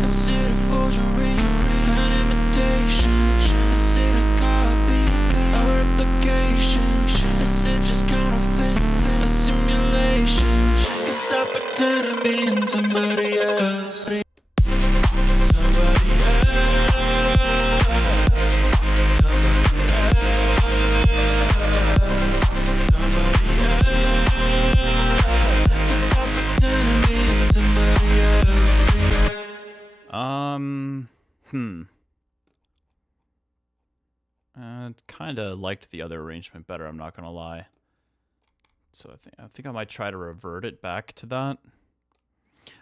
see the forgery, an imitation. I see the copy, a replication. I see just counterfeit, a simulation. Can stop pretending being somebody else. Kind of liked the other arrangement better, I'm not gonna lie. So I think I might try to revert it back to that.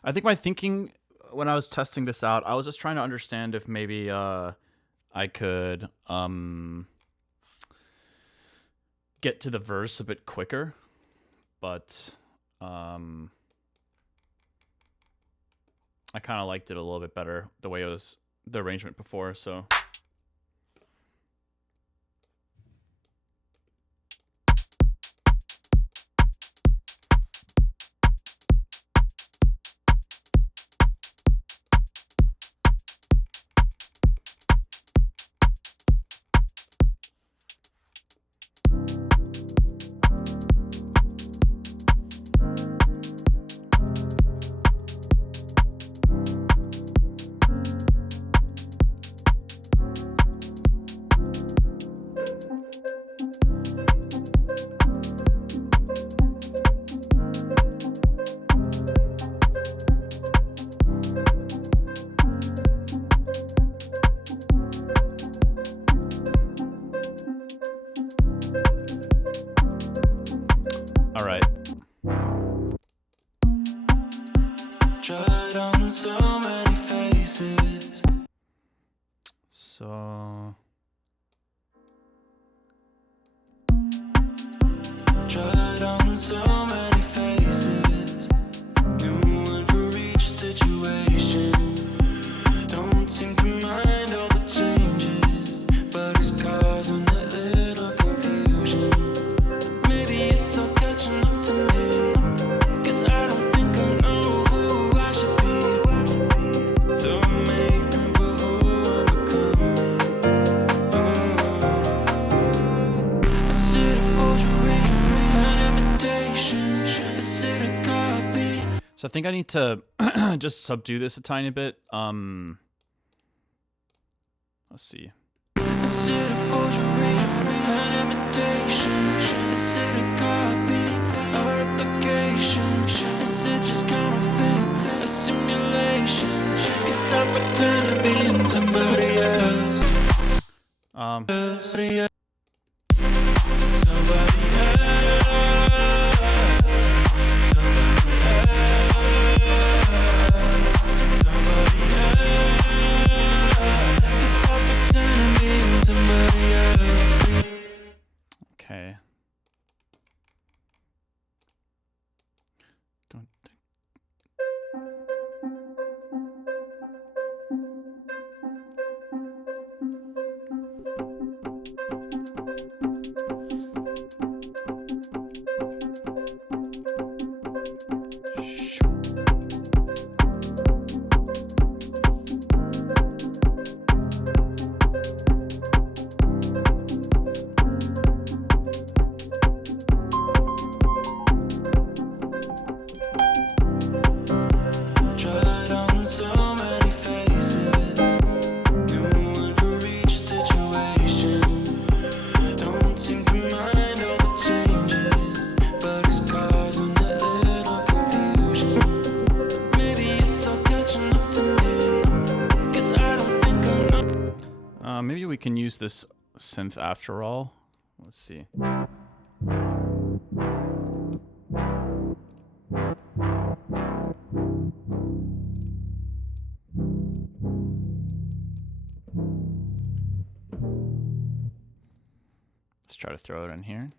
I think my thinking when I was testing this out, I was just trying to understand if maybe I could get to the verse a bit quicker, but I kind of liked it a little bit better the way it was the arrangement before, so So Tried on so many faces, new one for each situation. Don't seem to mind all the changes, but it's causing a little confusion. Maybe it's all catching up to me, 'cause I don't think I know who I should be. So I'm making for who I'm becoming. Is it a forgery, an imitation? Is it a copy? I think I need to just subdue this a tiny bit. Let's see. Is it a forgery, an imitation? Is it a copy, a replication? Is it just counterfeit, a simulation? Can stop pretending being somebody else. Somebody else. Somebody Okay. Don't think. tried on so many faces, new one for each situation. Don't seem to mind all the changes, but it's causing a little confusion. Maybe it's all catching up to me, 'cause I don't think I know. Maybe we can use this synth after all. Let's see. Let's try to throw it in here.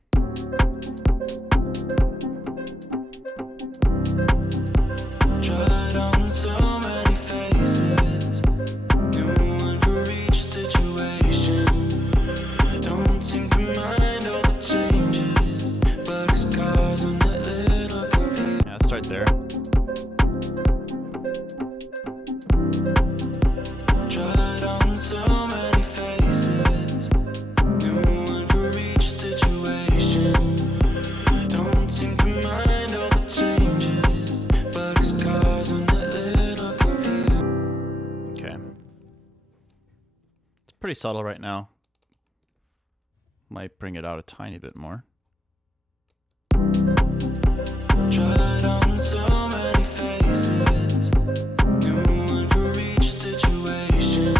Tried on so many faces, new one for each situation. Don't seem to mind all the changes, but it's causing a little confusion. Yeah, let's start there. Tried on so many faces, new one for each situation. Don't seem to mind all the changes, but it's causing a little confusion. Okay. It's pretty subtle right now. Might bring it out a tiny bit more. Tried on so many faces, new one for each situation.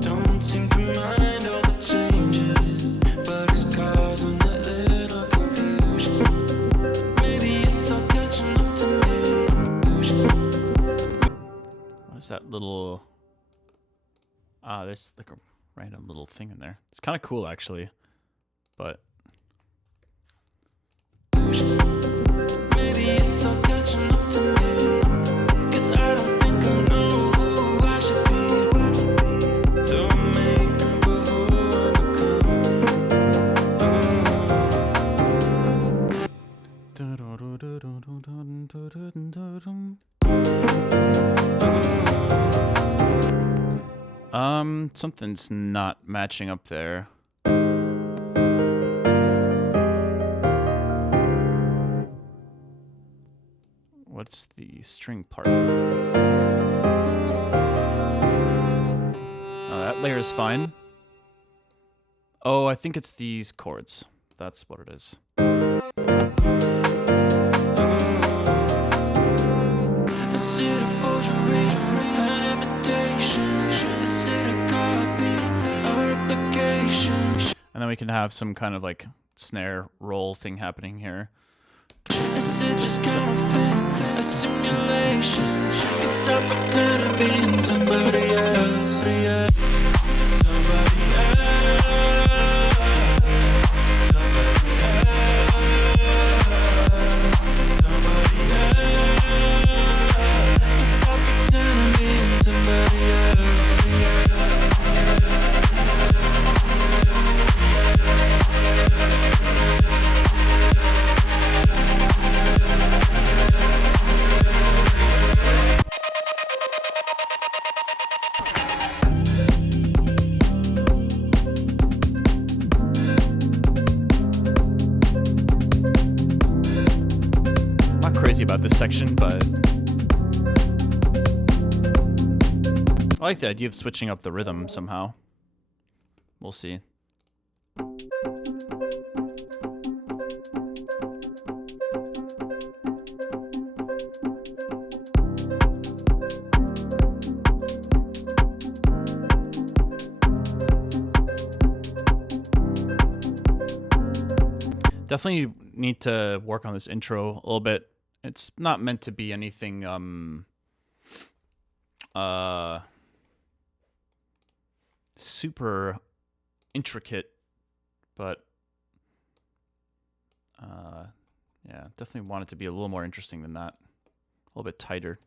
Don't seem to mind all the changes, but it's causing a little confusion. Maybe it's all catching up to me. What is that little... there's like a random little thing in there. It's kind of cool, actually. But... Maybe it's all catching up to me, 'cause I don't think I know who I should be. So I'm making for who I'm becoming. Something's not matching up there. What's the string part? Oh, that layer is fine. Oh, I think it's these chords. That's what it is. Is it a forgery, an imitation? Is it a copy, a replication? And then we can have some kind of like snare roll thing happening here. Is it just counterfeit, a simulation? Can stop pretending being somebody else. about this section, but I like the idea of switching up the rhythm somehow. We'll see. Definitely need to work on this intro a little bit. It's not meant to be anything super intricate, but yeah, definitely want it to be a little more interesting than that. A little bit tighter.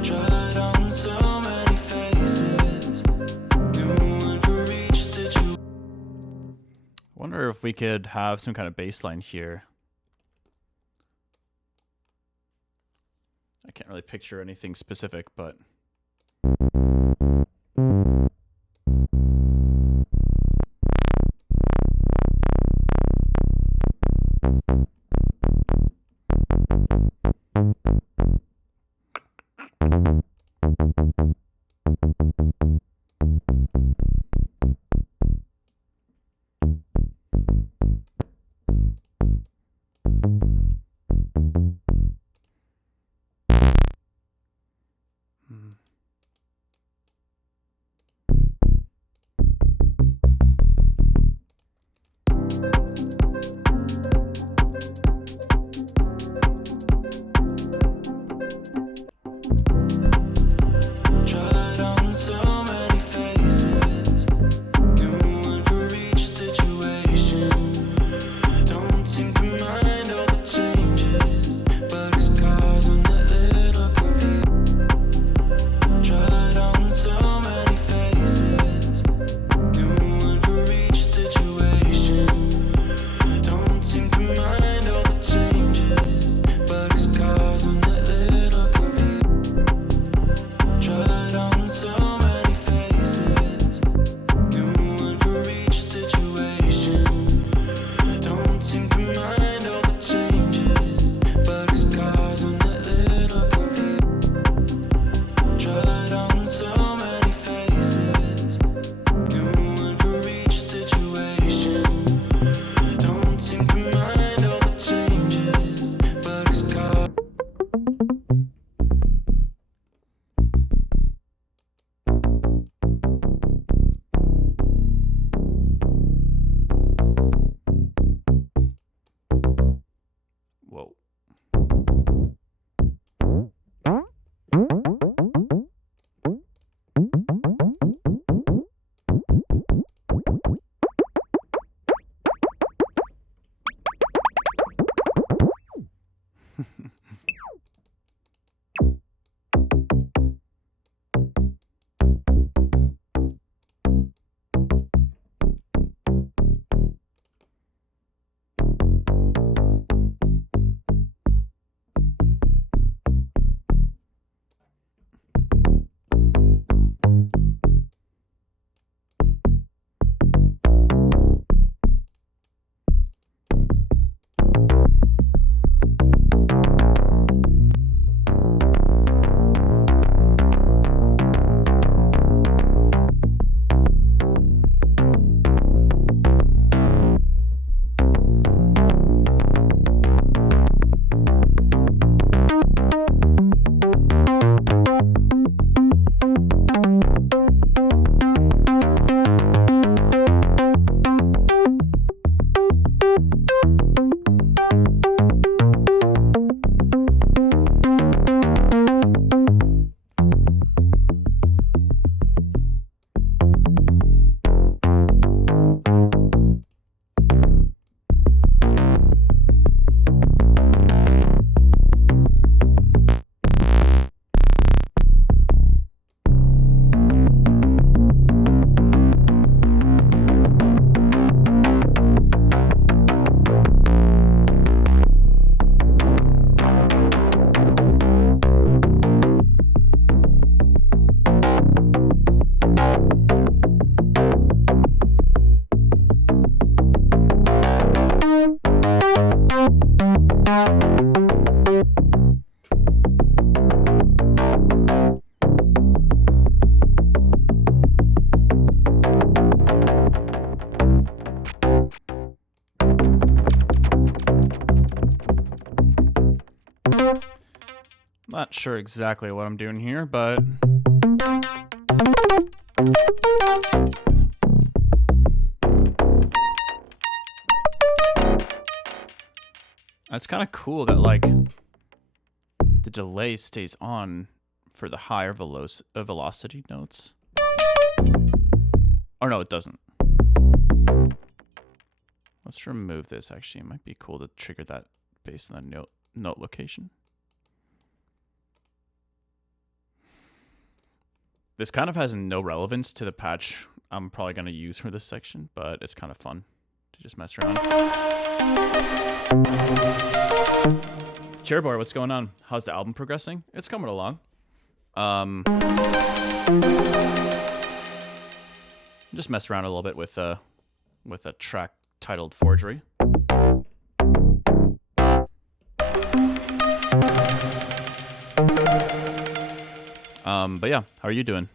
Tried on so many faces, new one for each situation. I wonder if we could have some kind of bass line here. I can't really picture anything specific, but Not sure exactly what I'm doing here, but it's kind of cool that like the delay stays on for the higher velocity notes. Or no, it doesn't. Let's remove this. Actually, it might be cool to trigger that based on the note location. This kind of has no relevance to the patch I'm probably going to use for this section, but it's kind of fun to just mess around. Chairboy, what's going on? How's the album progressing? It's coming along. Just mess around a little bit with a track titled Forgery. But yeah, how are you doing?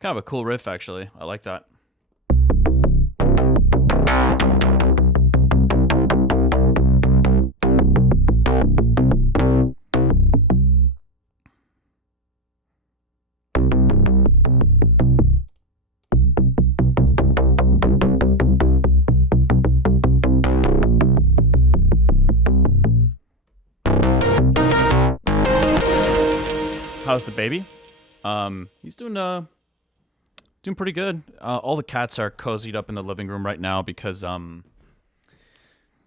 Kind of a cool riff, actually. I like that. How's the baby? He's doing pretty good. All the cats are cozied up in the living room right now because yeah,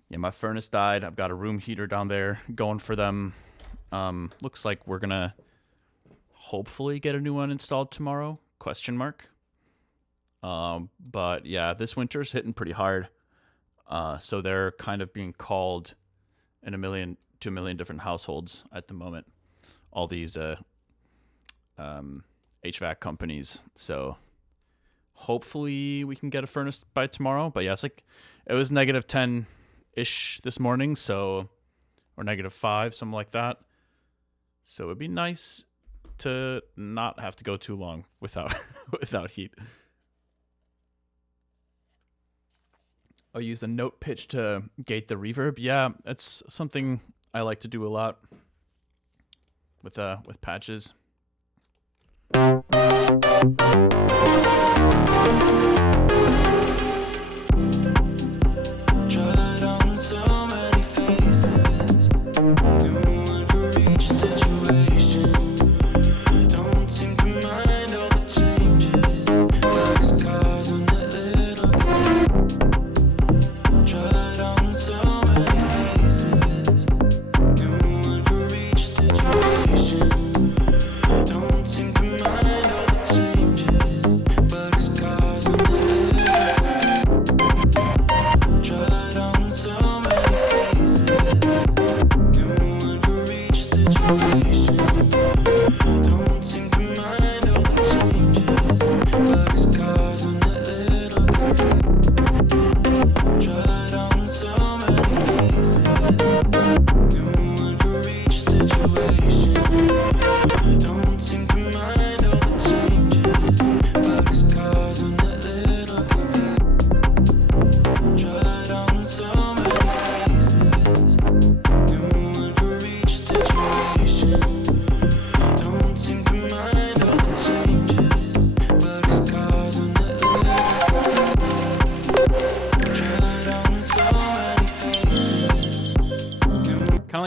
my furnace died. I've got a room heater down there going for them. Looks like we're gonna hopefully get a new one installed tomorrow? Question mark. But yeah, this winter's hitting pretty hard. So they're kind of being called in 1 million to 1 million different households at the moment. All these HVAC companies. So hopefully we can get a furnace by tomorrow. But yeah, it was negative 10-ish this morning, so, or negative 5, something like that. So it'd be nice to not have to go too long without heat. I'll use the note pitch to gate the reverb. Yeah, that's something I like to do a lot with patches. Tried on so many faces, new one for each situation. Don't seem to mind all the changes. Those cars on that little cafe. Tried on so many faces, new one for each situation. Don't seem to mind all the changes, but his cars on the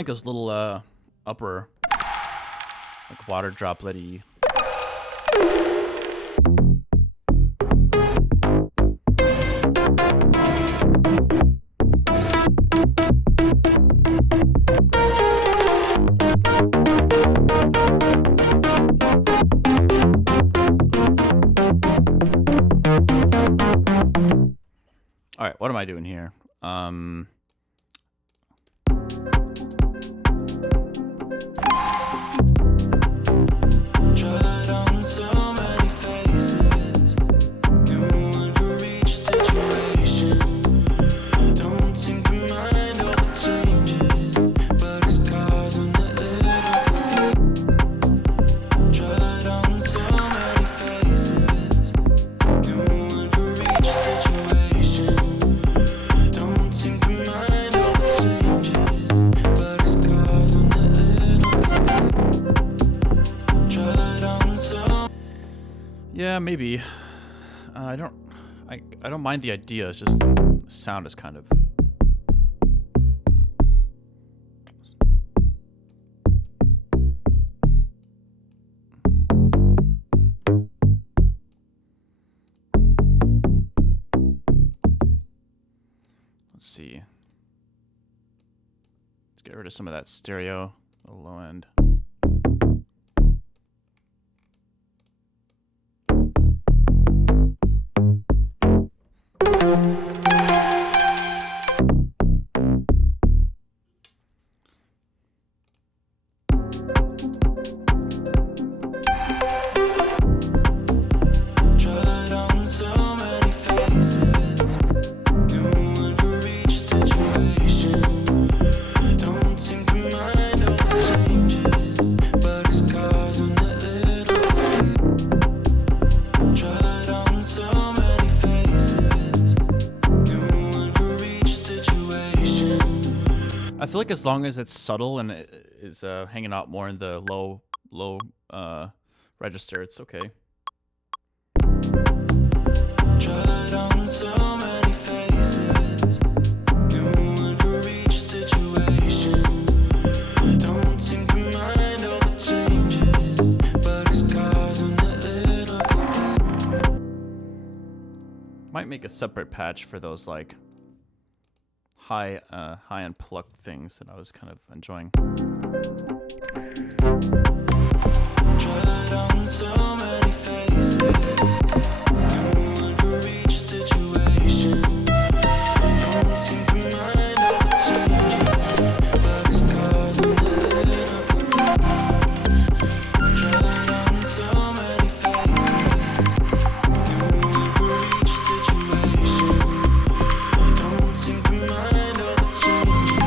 like those little upper, like water droplet-y. All right, what am I doing here? Tried on so many faces, new one for each situation. Don't seem to mind all the changes, but it's causing a little confusion. Tried on so many faces, new one for each situation. Don't seem to mind all the changes, but it's causing a little confusion. Tried on so. Yeah, maybe. I don't mind the idea. It's just the sound is kind of. Let's see. Let's get rid of some of that stereo, the low end. Tried on so many faces, new one for each situation. Don't seem to mind all the changes, but it's causing a little confusion. Tried on so many faces, new one for each situation. I feel like as long as it's subtle and it is hanging out more in the low register, it's okay. Tried on so many faces, new one for each situation. Don't seem to mind all the changes, but it's causing a little confusion. Might make a separate patch for those like high end pluck things that I was kind of enjoying. Tried on so many faces, new one for each situation. Don't seem to mind all the changes, but it's causing a little confusion. Tried on so many faces, new one for each situation. Don't seem to mind all the changes,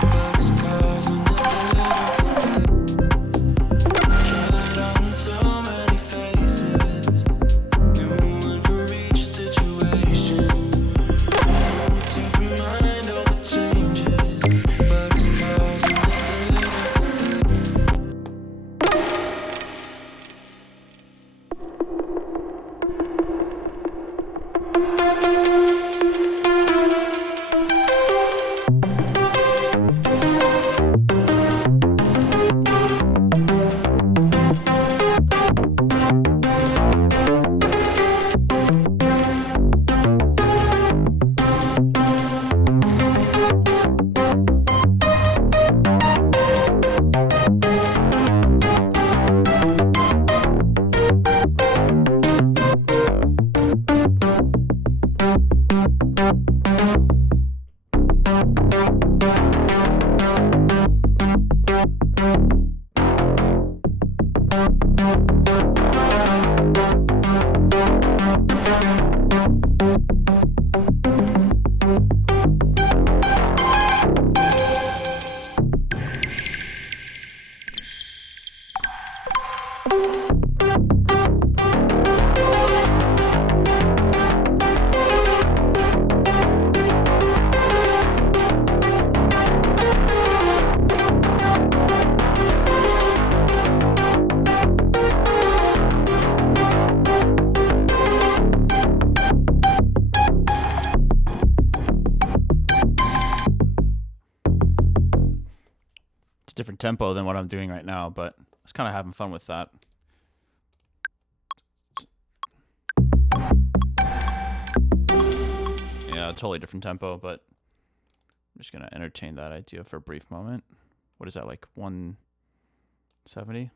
but it's causing a little confusion. Tried on so many It's a different tempo than what I'm doing right now, but I was kind of having fun with that. Yeah, totally different tempo, but I'm just going to entertain that idea for a brief moment. What is that, like 170?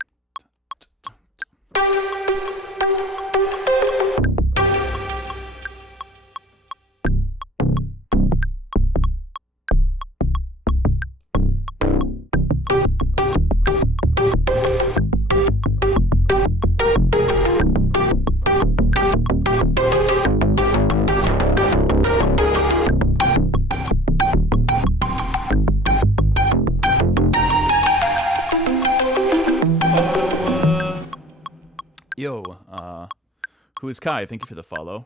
Yo, who is Kai? Thank you for the follow.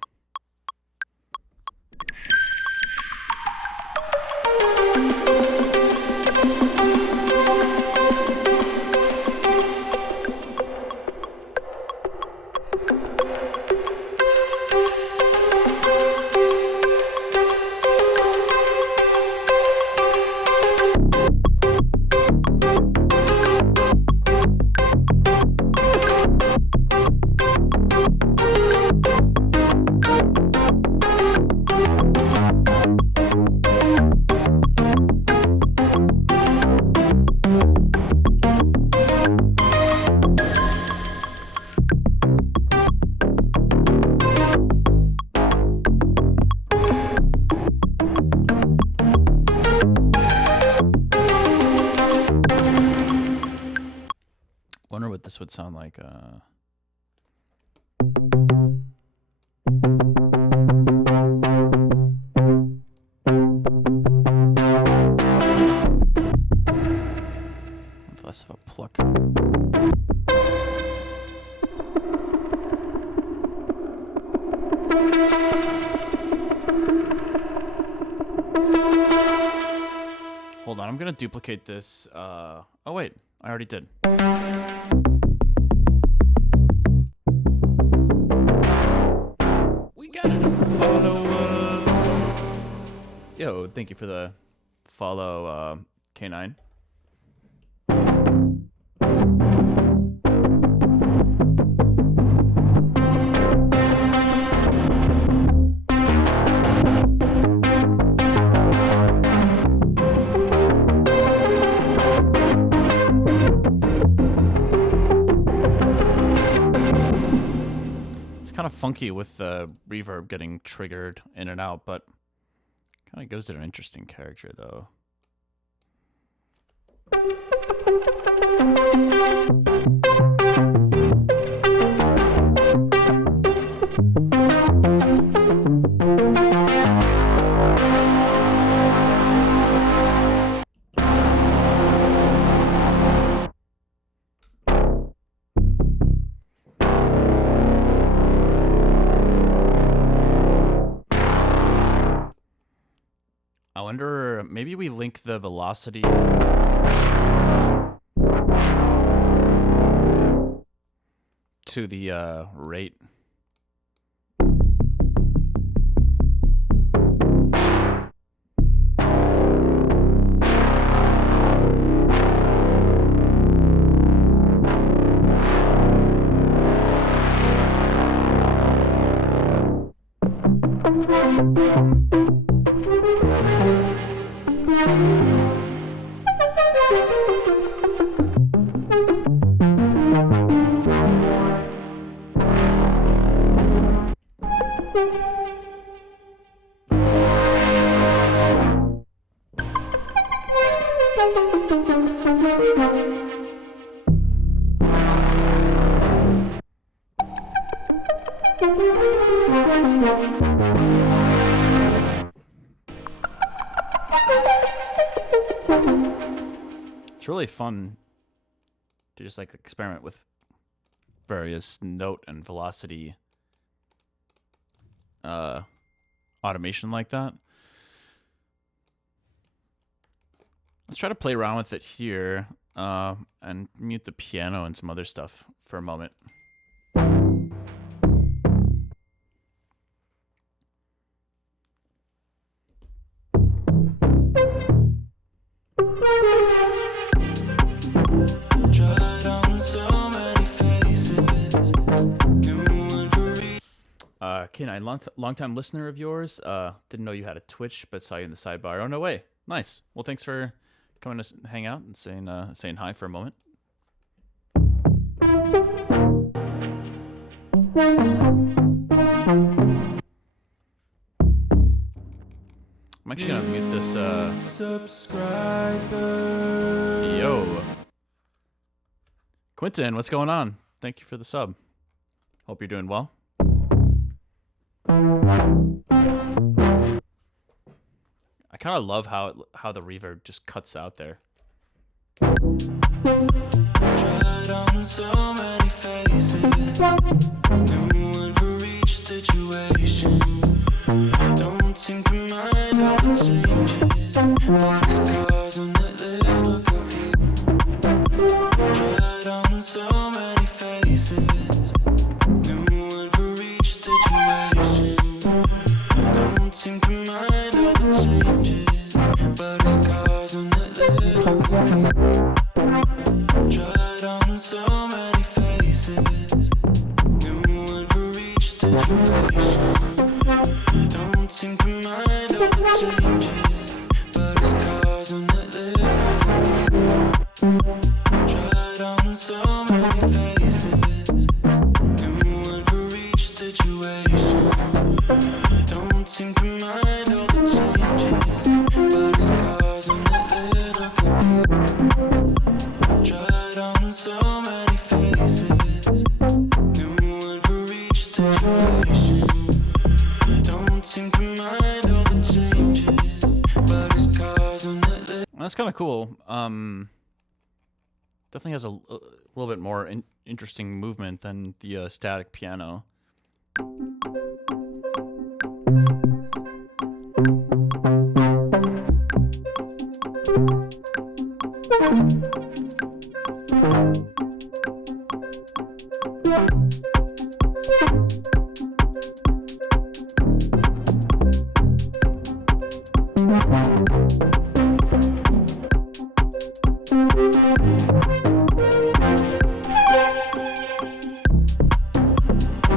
Wonder what this would sound like. With less of a pluck. Hold on, I'm gonna duplicate this. Oh wait, I already did. We got a new follower. Yo, thank you for the follow, K9. Kind of funky with the reverb getting triggered in and out, but kind of goes to an interesting character though. I wonder, maybe we link the velocity to the rate. It's really fun to just like experiment with various note and velocity automation like that. Let's try to play around with it here and mute the piano and some other stuff for a moment. K9, long time listener of yours. Didn't know you had a Twitch, but saw you in the sidebar. Oh, no way. Nice. Well, thanks for coming to hang out and saying hi for a moment. I'm actually gonna mute this. Subscriber. Yo, Quentin, what's going on? Thank you for the sub. Hope you're doing well. I kind of love how the reverb just cuts out there. Tried on so many faces, new one for each situation. Don't seem to mind all the changes, but it's causing a little confusion. Tried on so many faces, new one for each situation. Don't seem to mind all the changes, but it's causing a little confusion. Tried on so many faces, new one for each situation. Don't seem to mind all the changes, but it's causing a little confusion. Tried on so many faces, new one for each situation. Don't seem to mind all the changes, but it's causing a little confusion. Tried on so many faces, new one for each situation. Don't seem to mind all the changes, but it's causing a little. That's kind of cool. Definitely has a little bit more interesting movement than the static piano.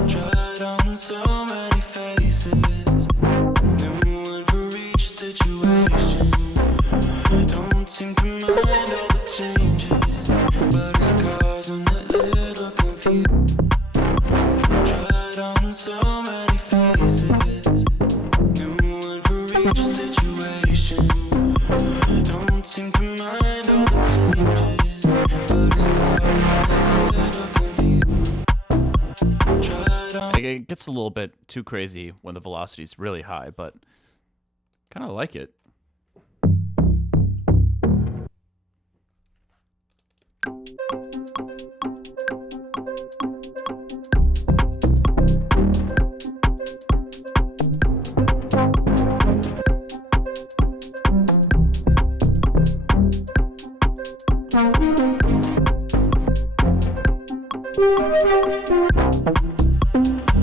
Tried on so many faces, new one for each situation. Don't seem to mind all the changes, but it's causing a little confusion. Tried on so many faces, new one for each situation. Don't seem to mind all the changes, but it's causing a little confusion. It gets a little bit too crazy when the velocity's really high, but kind of like it.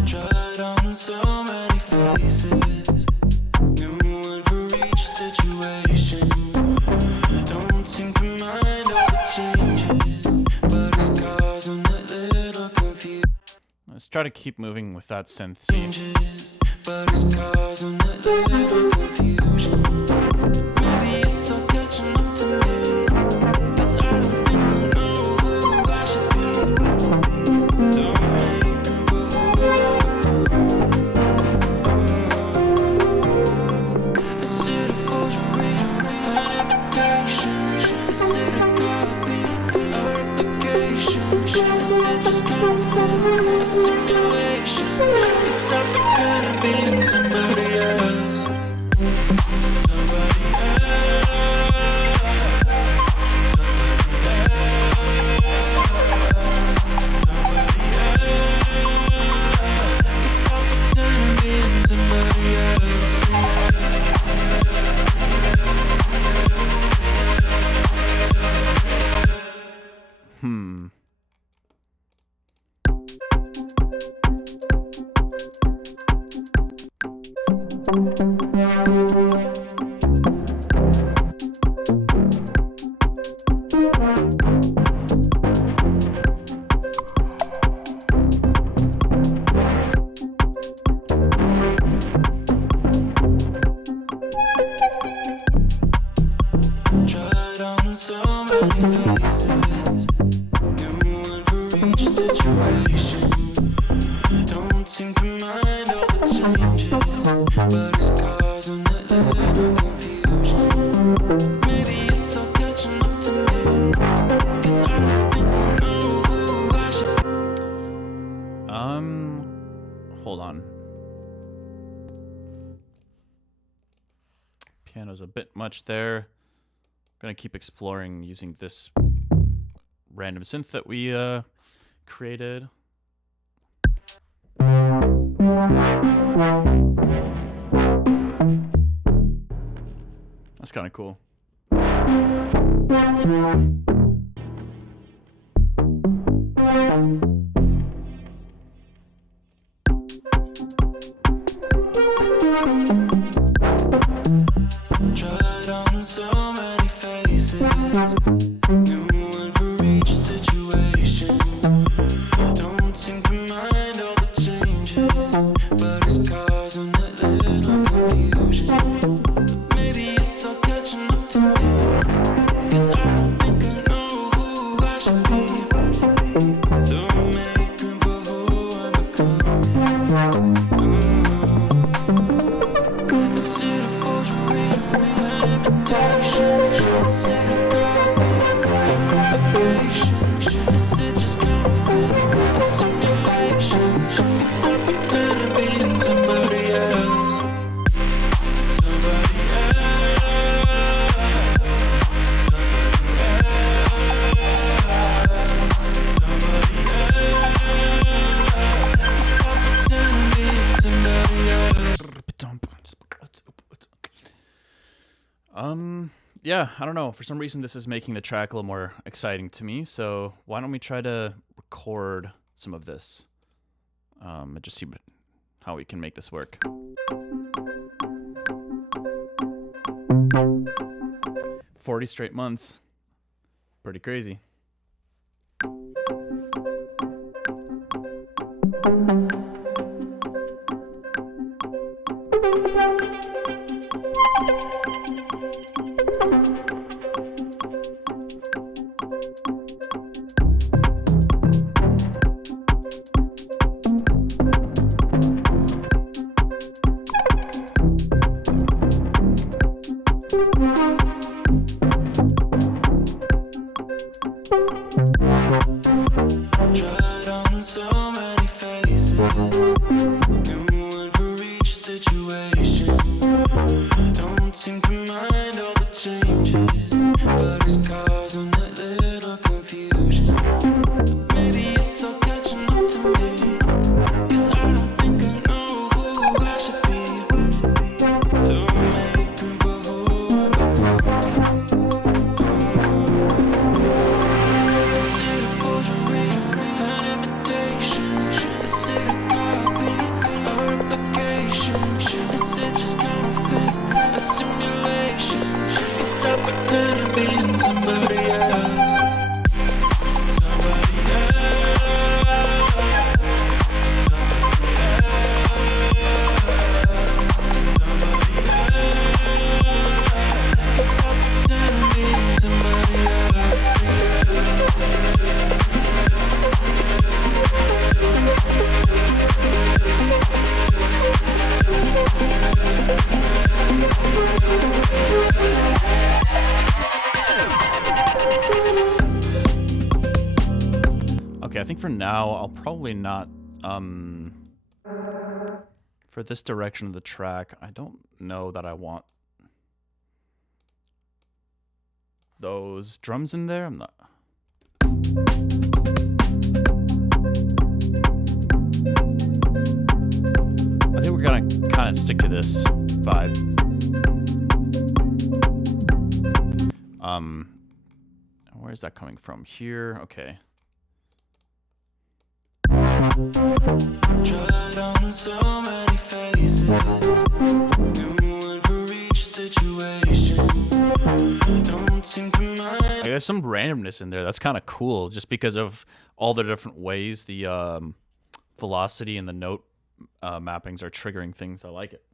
Tried on so many faces, new one for each situation. Don't seem to mind all the changes, but it's causing a little confusion. Let's try to keep moving with that synth scene. But it's causing a little confusion. Maybe it's all catching up to me, 'cause I don't think I know who I should be. Don't make me is it a forgery, an imitation? Is it a copy, a replication? Is it just counterfeit, a simulation? Can stop pretending being somebody else. Somebody else. many faces, new one for each situation. Don't seem to mind all the changes, but it's causing a little confusion. Maybe it's all catching up to me, 'cause I don't think I know who I should. Hold on. Piano's a bit much there. Gonna keep exploring using this random synth that we created. That's kind of cool. Tried on so many faces, new one for each situation. Don't seem to mind all the changes, but it's causing a little confusion. Maybe it's all catching up to me, 'cause I don't think I know who I should be. So make room for who I'm becoming. Is it a forgery, an imitation? Is it a copy, a replication? Is it just counterfeit, a simulation? It's not pretending being somebody else. Somebody else. Somebody else. It's not pretending being somebody else. Yeah, I don't know. For some reason, this is making the track a little more exciting to me. So why don't we try to record some of this and just see how we can make this work. 40 straight months. Pretty crazy. Tried on so many faces, new one for each situation. Don't seem to mind all the changes, but it's causing a little confusion. Maybe it's all catching up to me, 'cause I don't think I know who I should be. So make room for who I'm becoming. Is it a forgery, an imitation? Is it a copy, a replication? Is it just counterfeit, a simulation? Can stop pretending being somebody else. Somebody else. Somebody else. Can stop pretending being somebody else. Okay, I think for now, I'll probably not, for this direction of the track, I don't know that I want those drums in there. I'm not. I think we're gonna kind of stick to this vibe. Where's that coming from? Here, okay. Tried on so many faces, new one for each situation. Don't seem to mind. There's some randomness in there. That's kind of cool, just because of all the different ways the velocity and the note mappings are triggering things. I like it.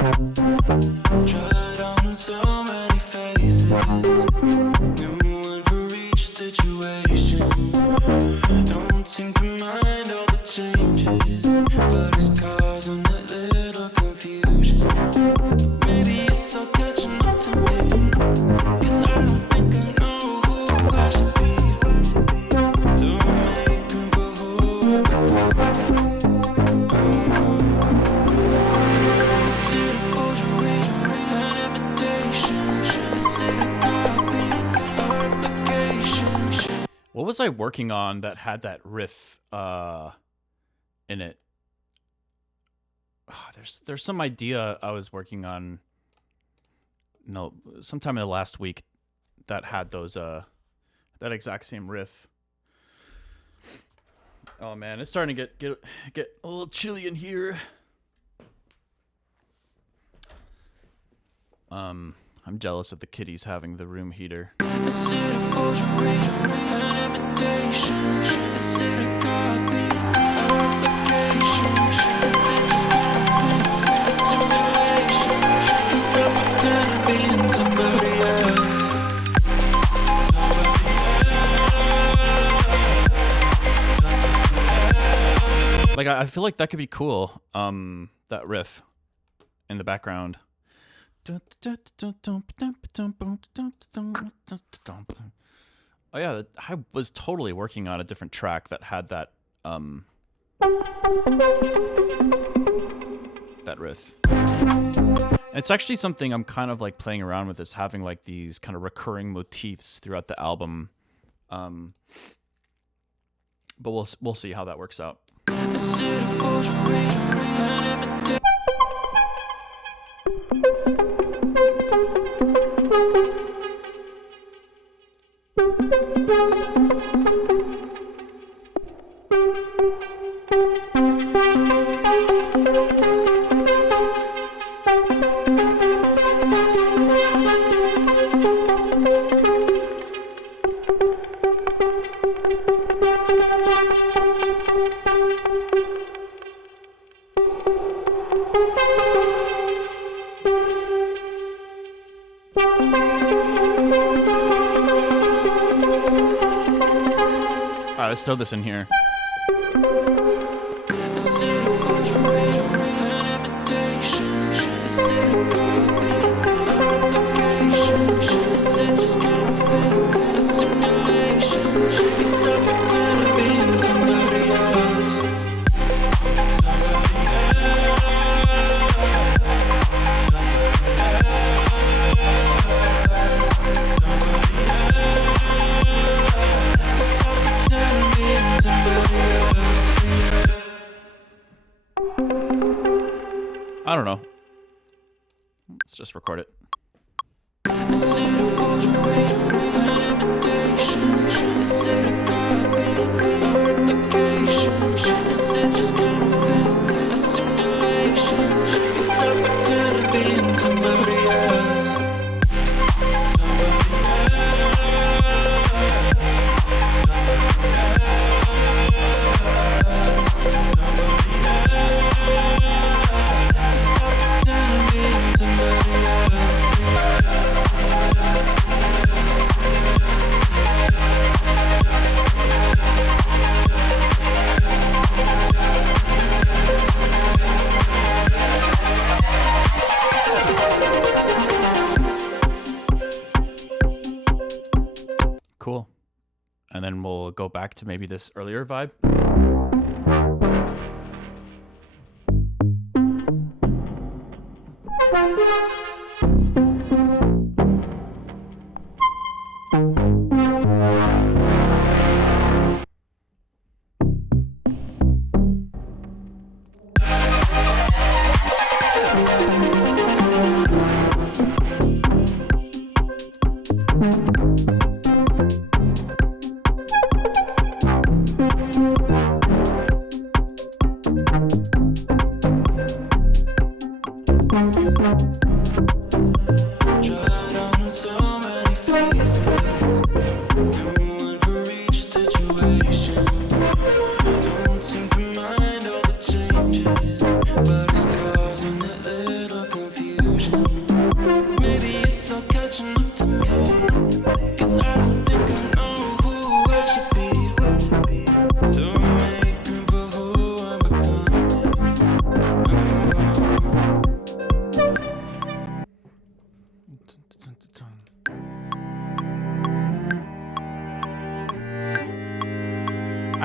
Tried on so many faces, new one for each situation. Don't seem to mind all the changes, but it's causing a little confusion. Maybe it's all catching up to me, 'cause I don't think I know who I should be. So I'm making for who I'm becoming. Is it a forgery, an imitation? Is it a copy or replication? What was I working on that had that riff in it? There's some idea I was working on. No, sometime in the last week that had those that exact same riff. Oh man, it's starting to get a little chilly in here. I'm jealous of the kitties having the room heater. Is it a forgery, an imitation? Is it a copy or replication? Is it just counterfeit, a simulation? Can stop pretending being somebody else. Like I feel like that could be cool. That riff in the background. Oh yeah, I was totally working on a different track that had that that riff. It's actually something I'm kind of like playing around with, is having like these kind of recurring motifs throughout the album. But we'll see how that works out. Is it a forgery, an imitation? Alright, let's throw this in here. Is it a forgery, an imitation? Is it a copy or replication? Is it just counterfeit, a simulation? Can stop pretending being somebody else. I don't know. Let's just record it. Is it a forgery, an imitation? Is it a copy or replication? Is it just counterfeit, a simulation? Can stop pretending being somebody else. Cool. And then we'll go back to maybe this earlier vibe.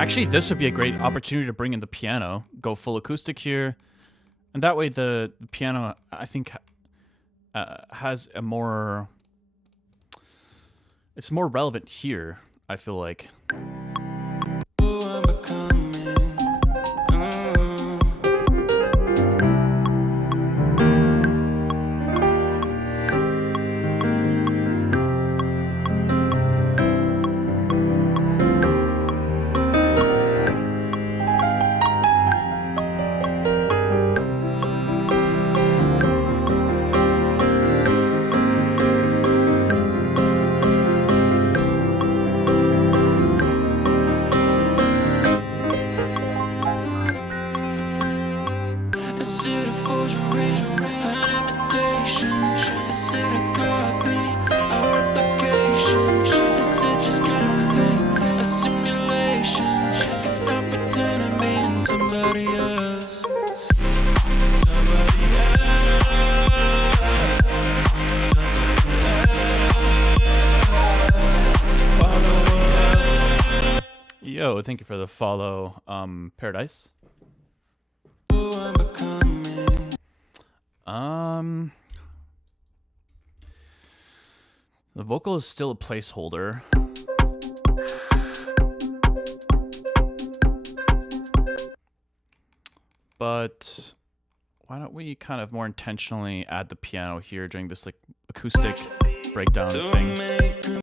Actually, this would be a great opportunity to bring in the piano. Go full acoustic here. And that way the piano, I think, has a more... It's more relevant here, I feel like. Yo, thank you for the follow, Paradise. The vocal is still a placeholder. But why don't we kind of more intentionally add the piano here during this like acoustic breakdown thing?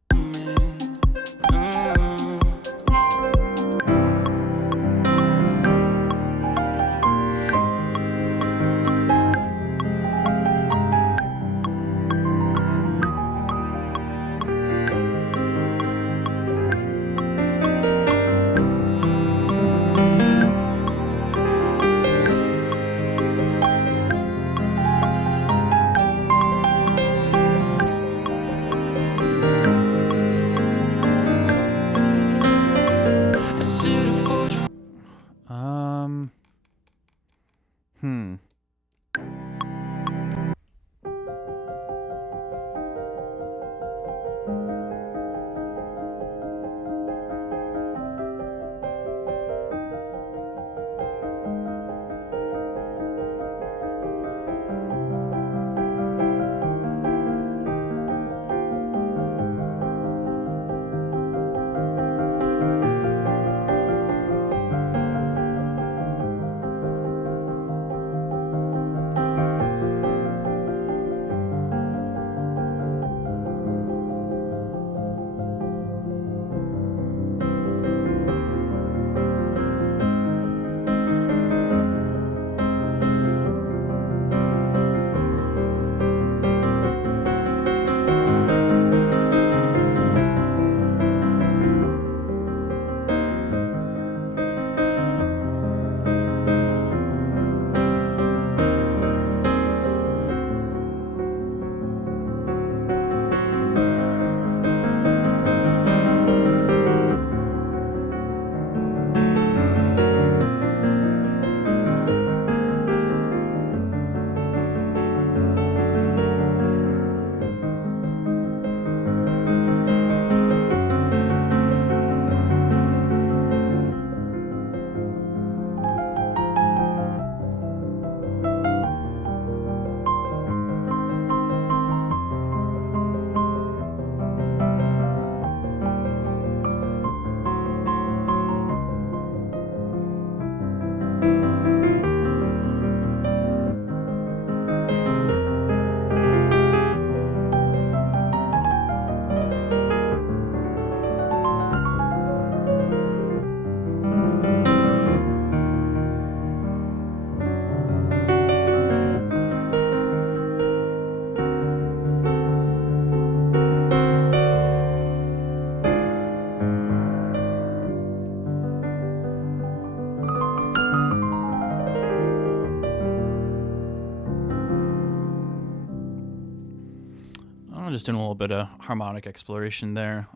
Just doing a little bit of harmonic exploration there.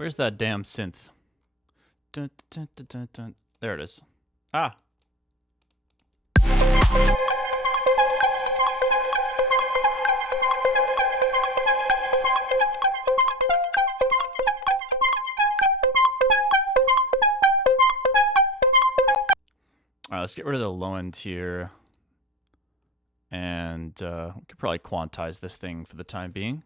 Where's that damn synth? Dun, dun, dun, dun, dun. There it is. Ah. Alright, let's get rid of the low end here. And we could probably quantize this thing for the time being.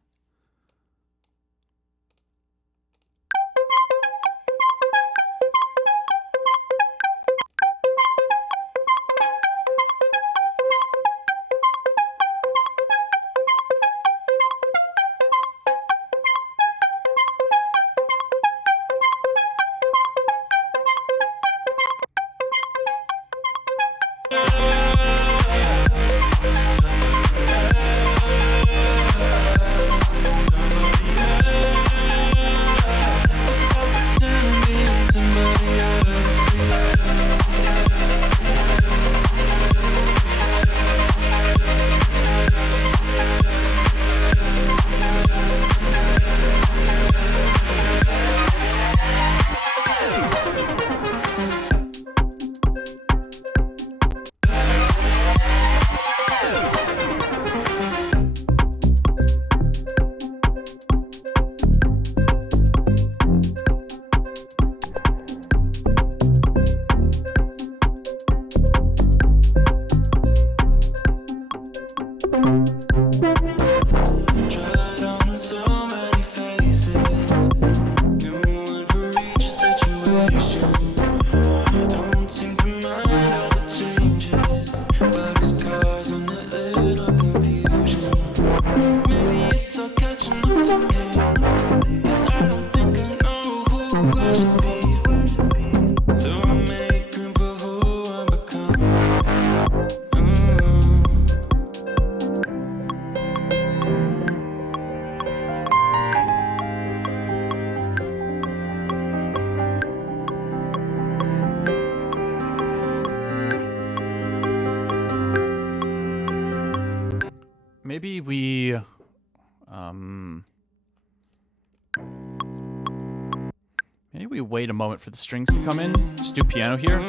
Maybe we maybe we wait a moment for the strings to come in. Just do piano here.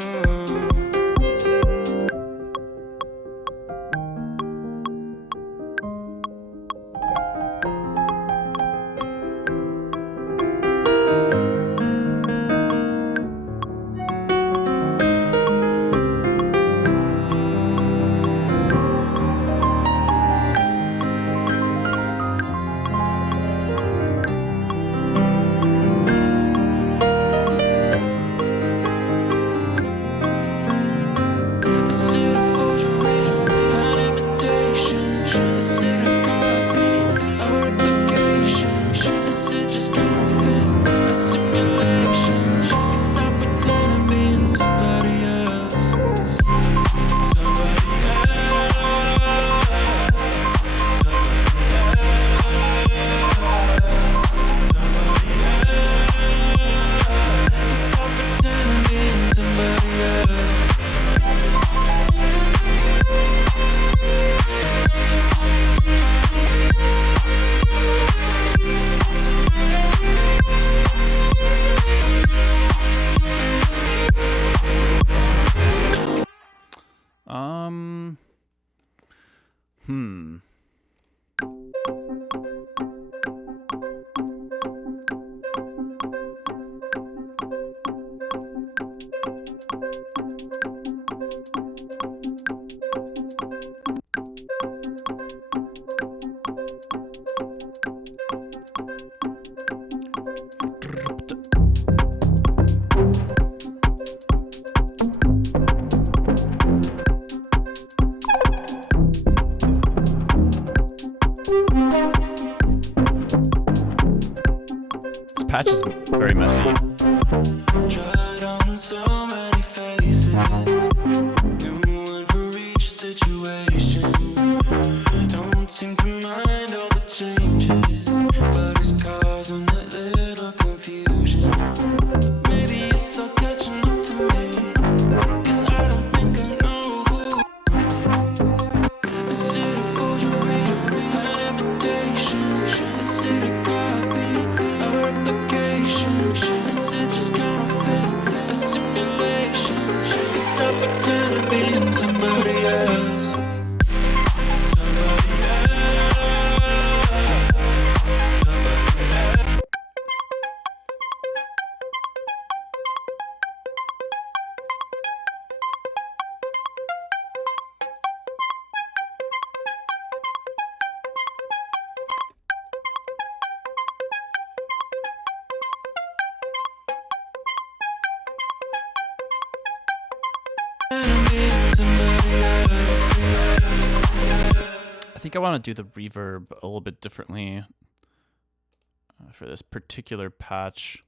Patch is very messy. Tried on so many faces, new one for each situation. Don't seem to mind all the changes, but it's causing a little confusion. Maybe it's all catching up to me, 'cause I don't think I know who I am. Is it a forgery, an imitation? Is it a copy, a replication? think I want to do the reverb a little bit differently for this particular patch.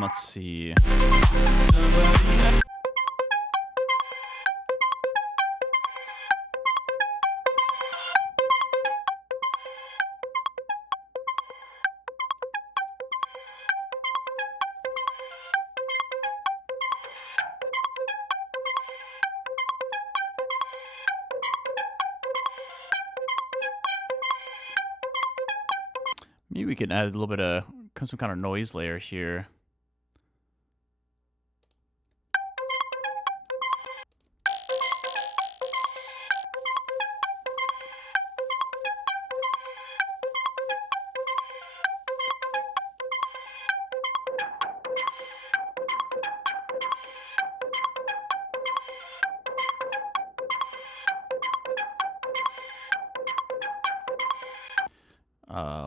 Let's see. Maybe we can add a little bit of some kind of noise layer here.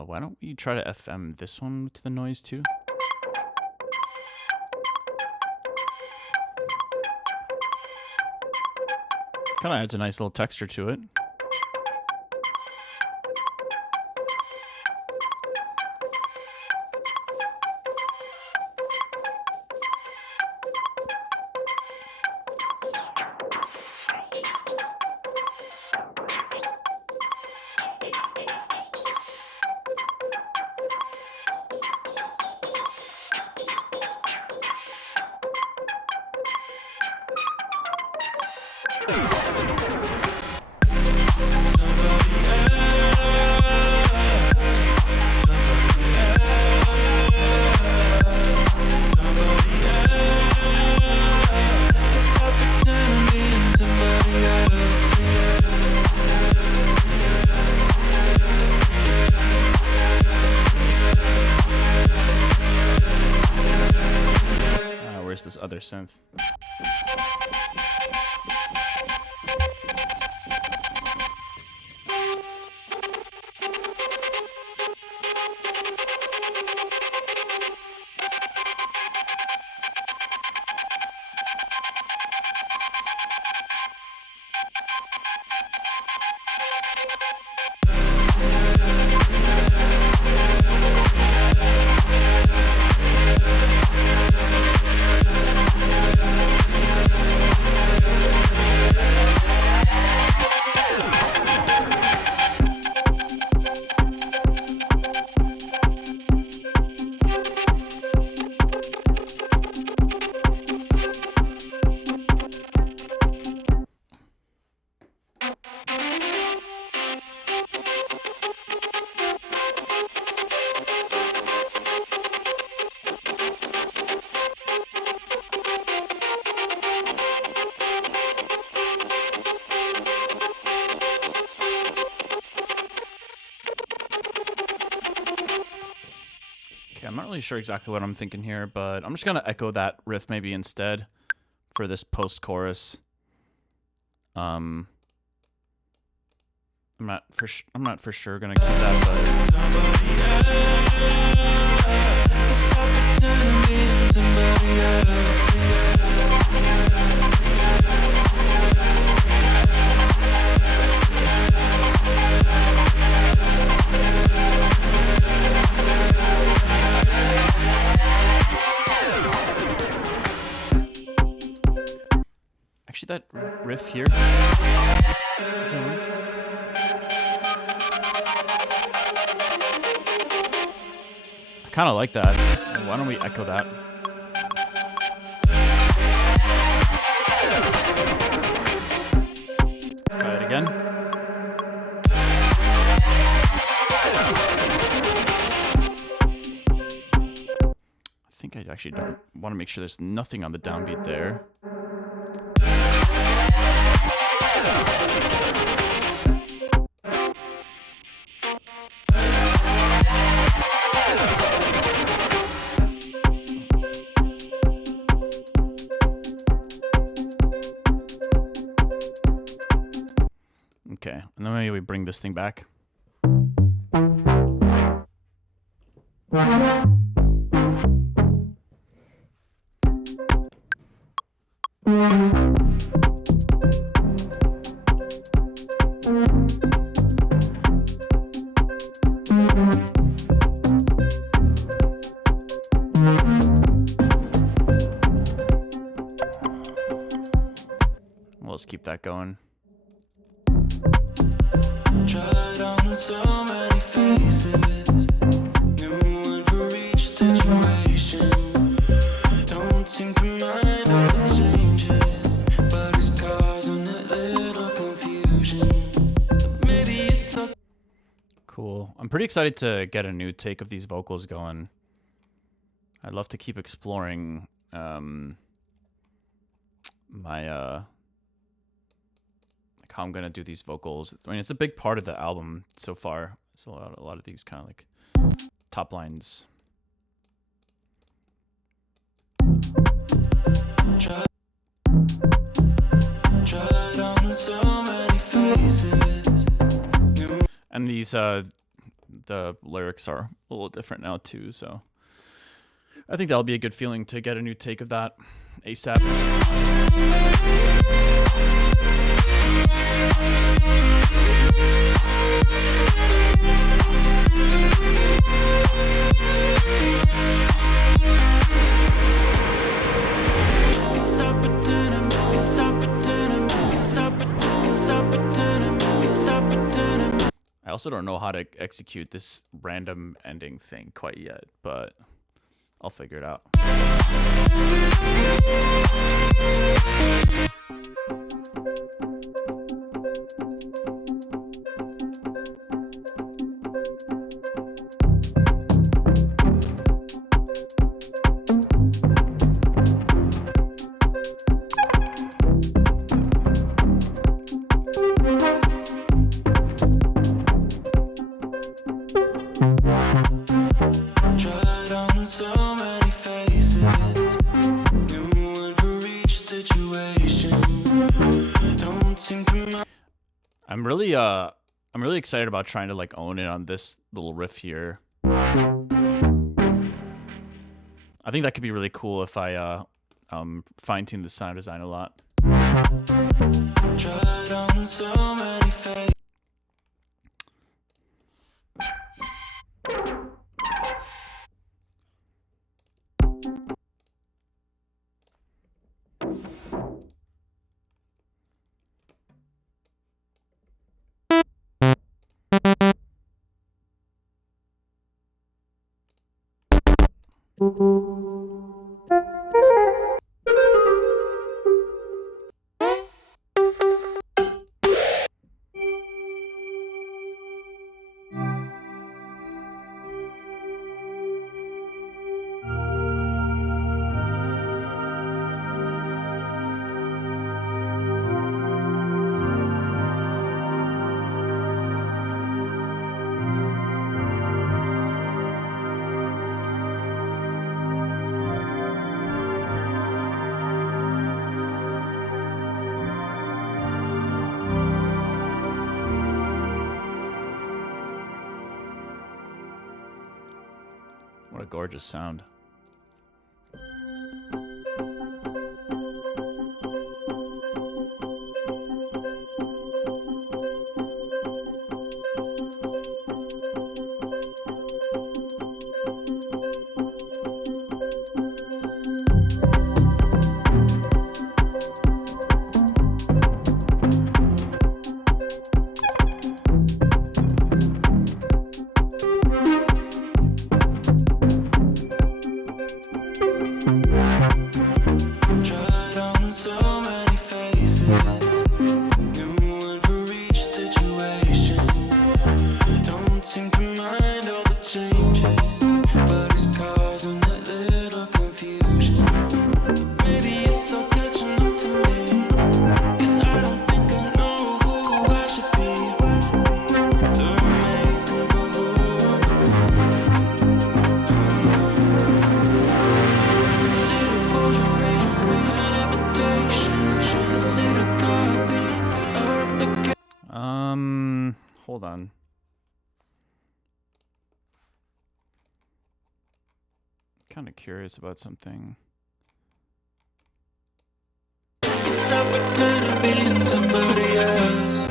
Why don't we try to FM this one to the noise too? Kind of adds a nice little texture to it. Where's this other synth? I'm not really sure exactly what I'm thinking here, but I'm just gonna echo that riff maybe instead for this post-chorus. I'm not for sure gonna keep that, actually that riff here. I kind of like that. Why don't we echo that? Let's try it again. I think I actually don't want to make sure there's nothing on the downbeat there. bring this thing back. Let's keep that going. Tried on so many faces, new one for each situation. Don't seem to mind all the changes, but it's causing a little confusion. Maybe it's okay. Cool. I'm pretty excited to get a new take of these vocals going. I'd love to keep exploring my how I'm gonna do these vocals. I mean, it's a big part of the album so far. It's a lot of these kind of like top lines. Tried on so many faces. And these the lyrics are a little different now too, so I think that'll be a good feeling to get a new take of that ASAP. I also don't know how to execute this random ending thing quite yet, but I'll figure it out. Tried on so many faces, new one for each situation. Don't seem to. I'm really excited about trying to like own it on this little riff here. I think that could be really cool if I fine-tune the sound design a lot. Tried on so many faces. What a gorgeous sound. Tried on so many faces, new one for each situation. Don't seem to mind all the changes, but it's causing a little confusion. Maybe it's all catching up to me, 'cause I don't think I know who I should be to make them go who I'm becoming. Is it a forgery, an imitation? Is it a copy, a replication? kind of curious about something. Stop pretending being somebody else.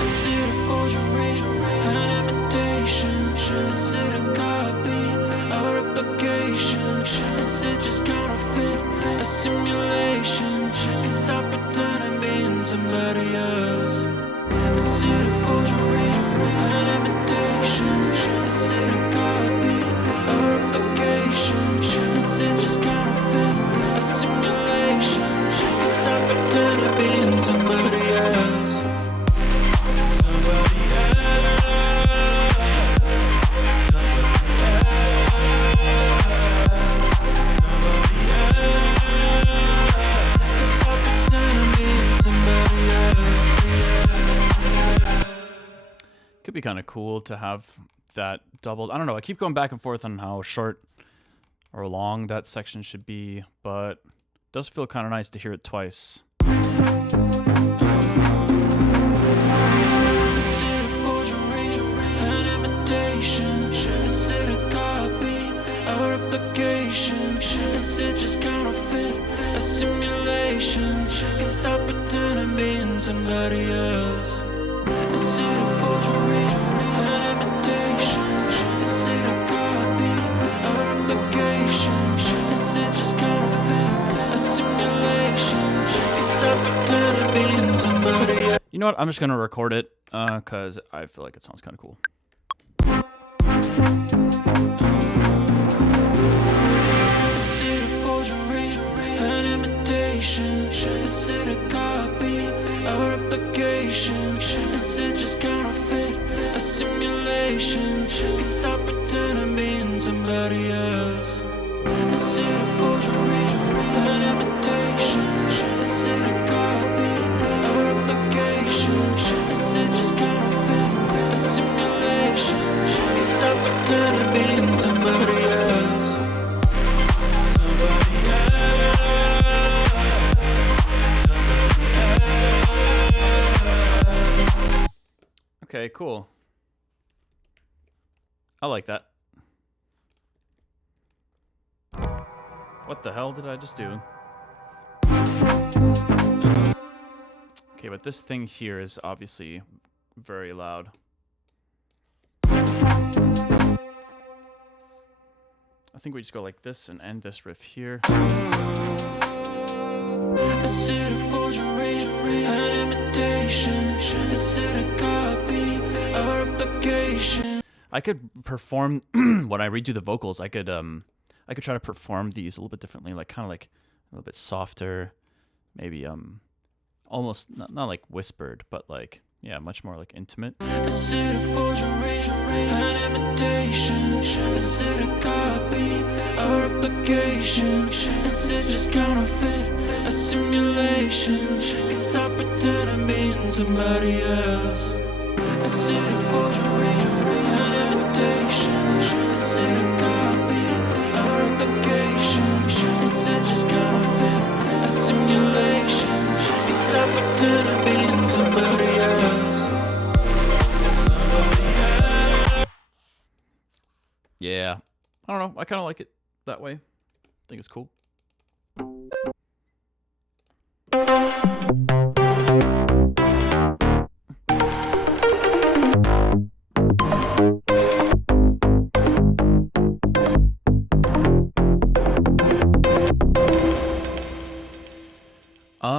Is it a forgery, an imitation? Is it a copy, a replication? Is it just counterfeit, a simulation? Can stop pretending being somebody else. Is it a forgery, an imitation? Is it a copy, a replication? Is it just counterfeit, a simulation? Can stop pretending being somebody else. Somebody else. Somebody else. Somebody else. Can stop pretending being somebody else. Could be kind of cool to have that doubled. I don't know. I keep going back and forth on how short or long that section should be, but it does feel kind of nice to hear it twice. Is it a forgery, an imitation? Is it a copy, a replication? Is it just counterfeit, a simulation? Can stop pretending being somebody else. Is it a forgery, an imitation? Is it a copy, a replication? Is it just counterfeit, a simulation? Can stop pretending being somebody else. You know what? I'm just gonna record it because I feel like it sounds kind of cool. Is it a forgery, an imitation? Is it a copy, a replication? Is it just counterfeit, a simulation? Can stop pretending being somebody else. Is it a forgery, an imitation? Is it a copy, a replication? Is it just counterfeit, a simulation? Can stop pretending being somebody else. Somebody else. Somebody else. Okay, cool. I like that. What the hell did I just do? Okay, but this thing here is obviously very loud. I think we just go like this and end this riff here. Is it a forgery, an imitation? Is it a copy, a replication? I could perform when I redo the vocals. I could try to perform these a little bit differently, like kind of like a little bit softer, maybe almost not like whispered, but like yeah, much more like intimate. Is it a forgery, an imitation? Is it a copy, a replication? Is it just counterfeit, a simulation? Can stop pretending being somebody else. Is it a forgery, an imitation? Is it a copy, a replication? Is it just counterfeit, a simulation? Can stop pretending being somebody else. Somebody else. Yeah, I don't know. I kind of like it that way. I think it's cool.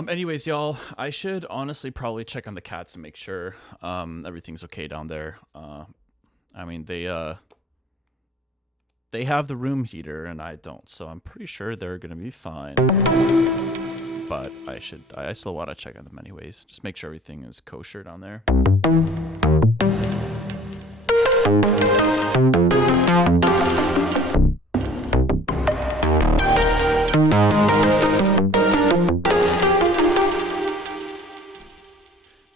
Anyways, y'all, I should honestly probably check on the cats and make sure everything's okay down there. I mean, they have the room heater and I don't, so I'm pretty sure they're gonna be fine. But I still want to check on them anyways. Just make sure everything is kosher down there.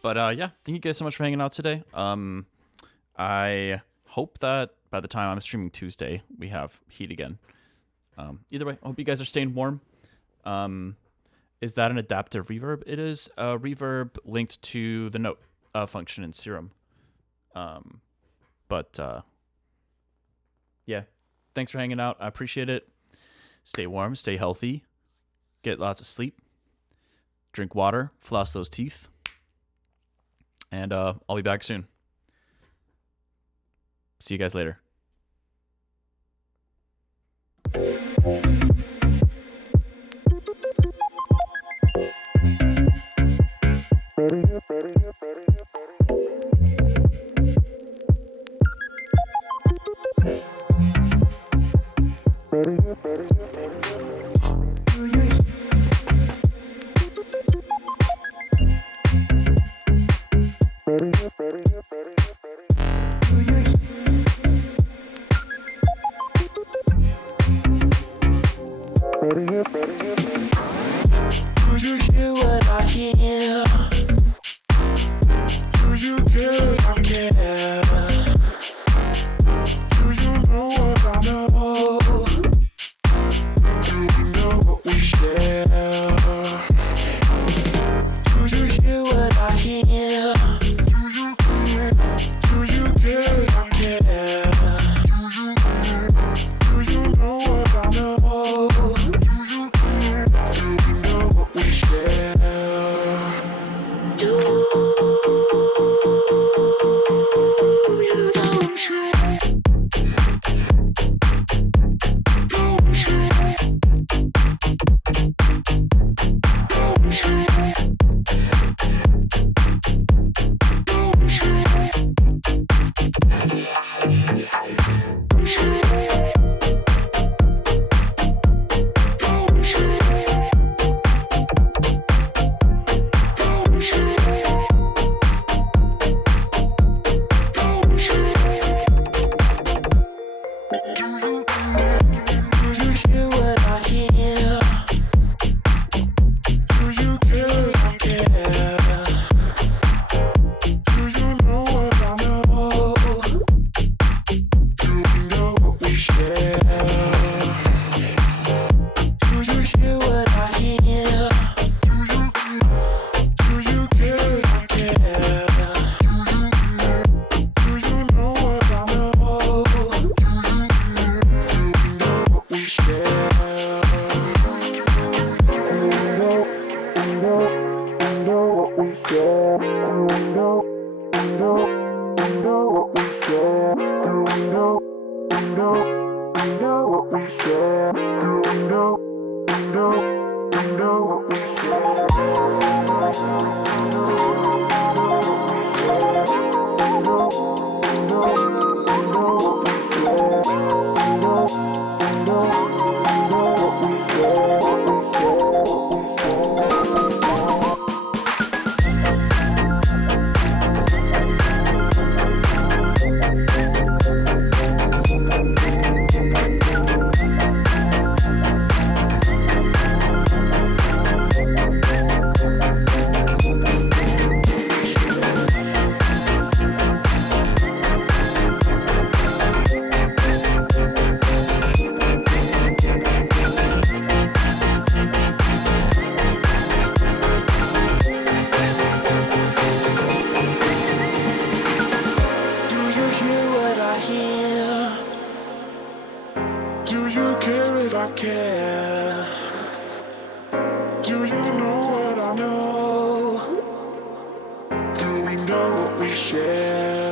But yeah, thank you guys so much for hanging out today. I hope that by the time I'm streaming Tuesday, we have heat again. Either way, I hope you guys are staying warm. is that an adaptive reverb? It is a reverb linked to the note function in Serum. But yeah, thanks for hanging out. I appreciate it. Stay warm, stay healthy, get lots of sleep, drink water, floss those teeth, and I'll be back soon. See you guys later. Do you hear what I hear? Do you care if I care? Do you know what I know? Do we know what we share? Do you hear what I hear? Do you care if I care? Do you know what I know? Do we know what we share? Do you care if I care? Do you know what I know? Do we know what we share?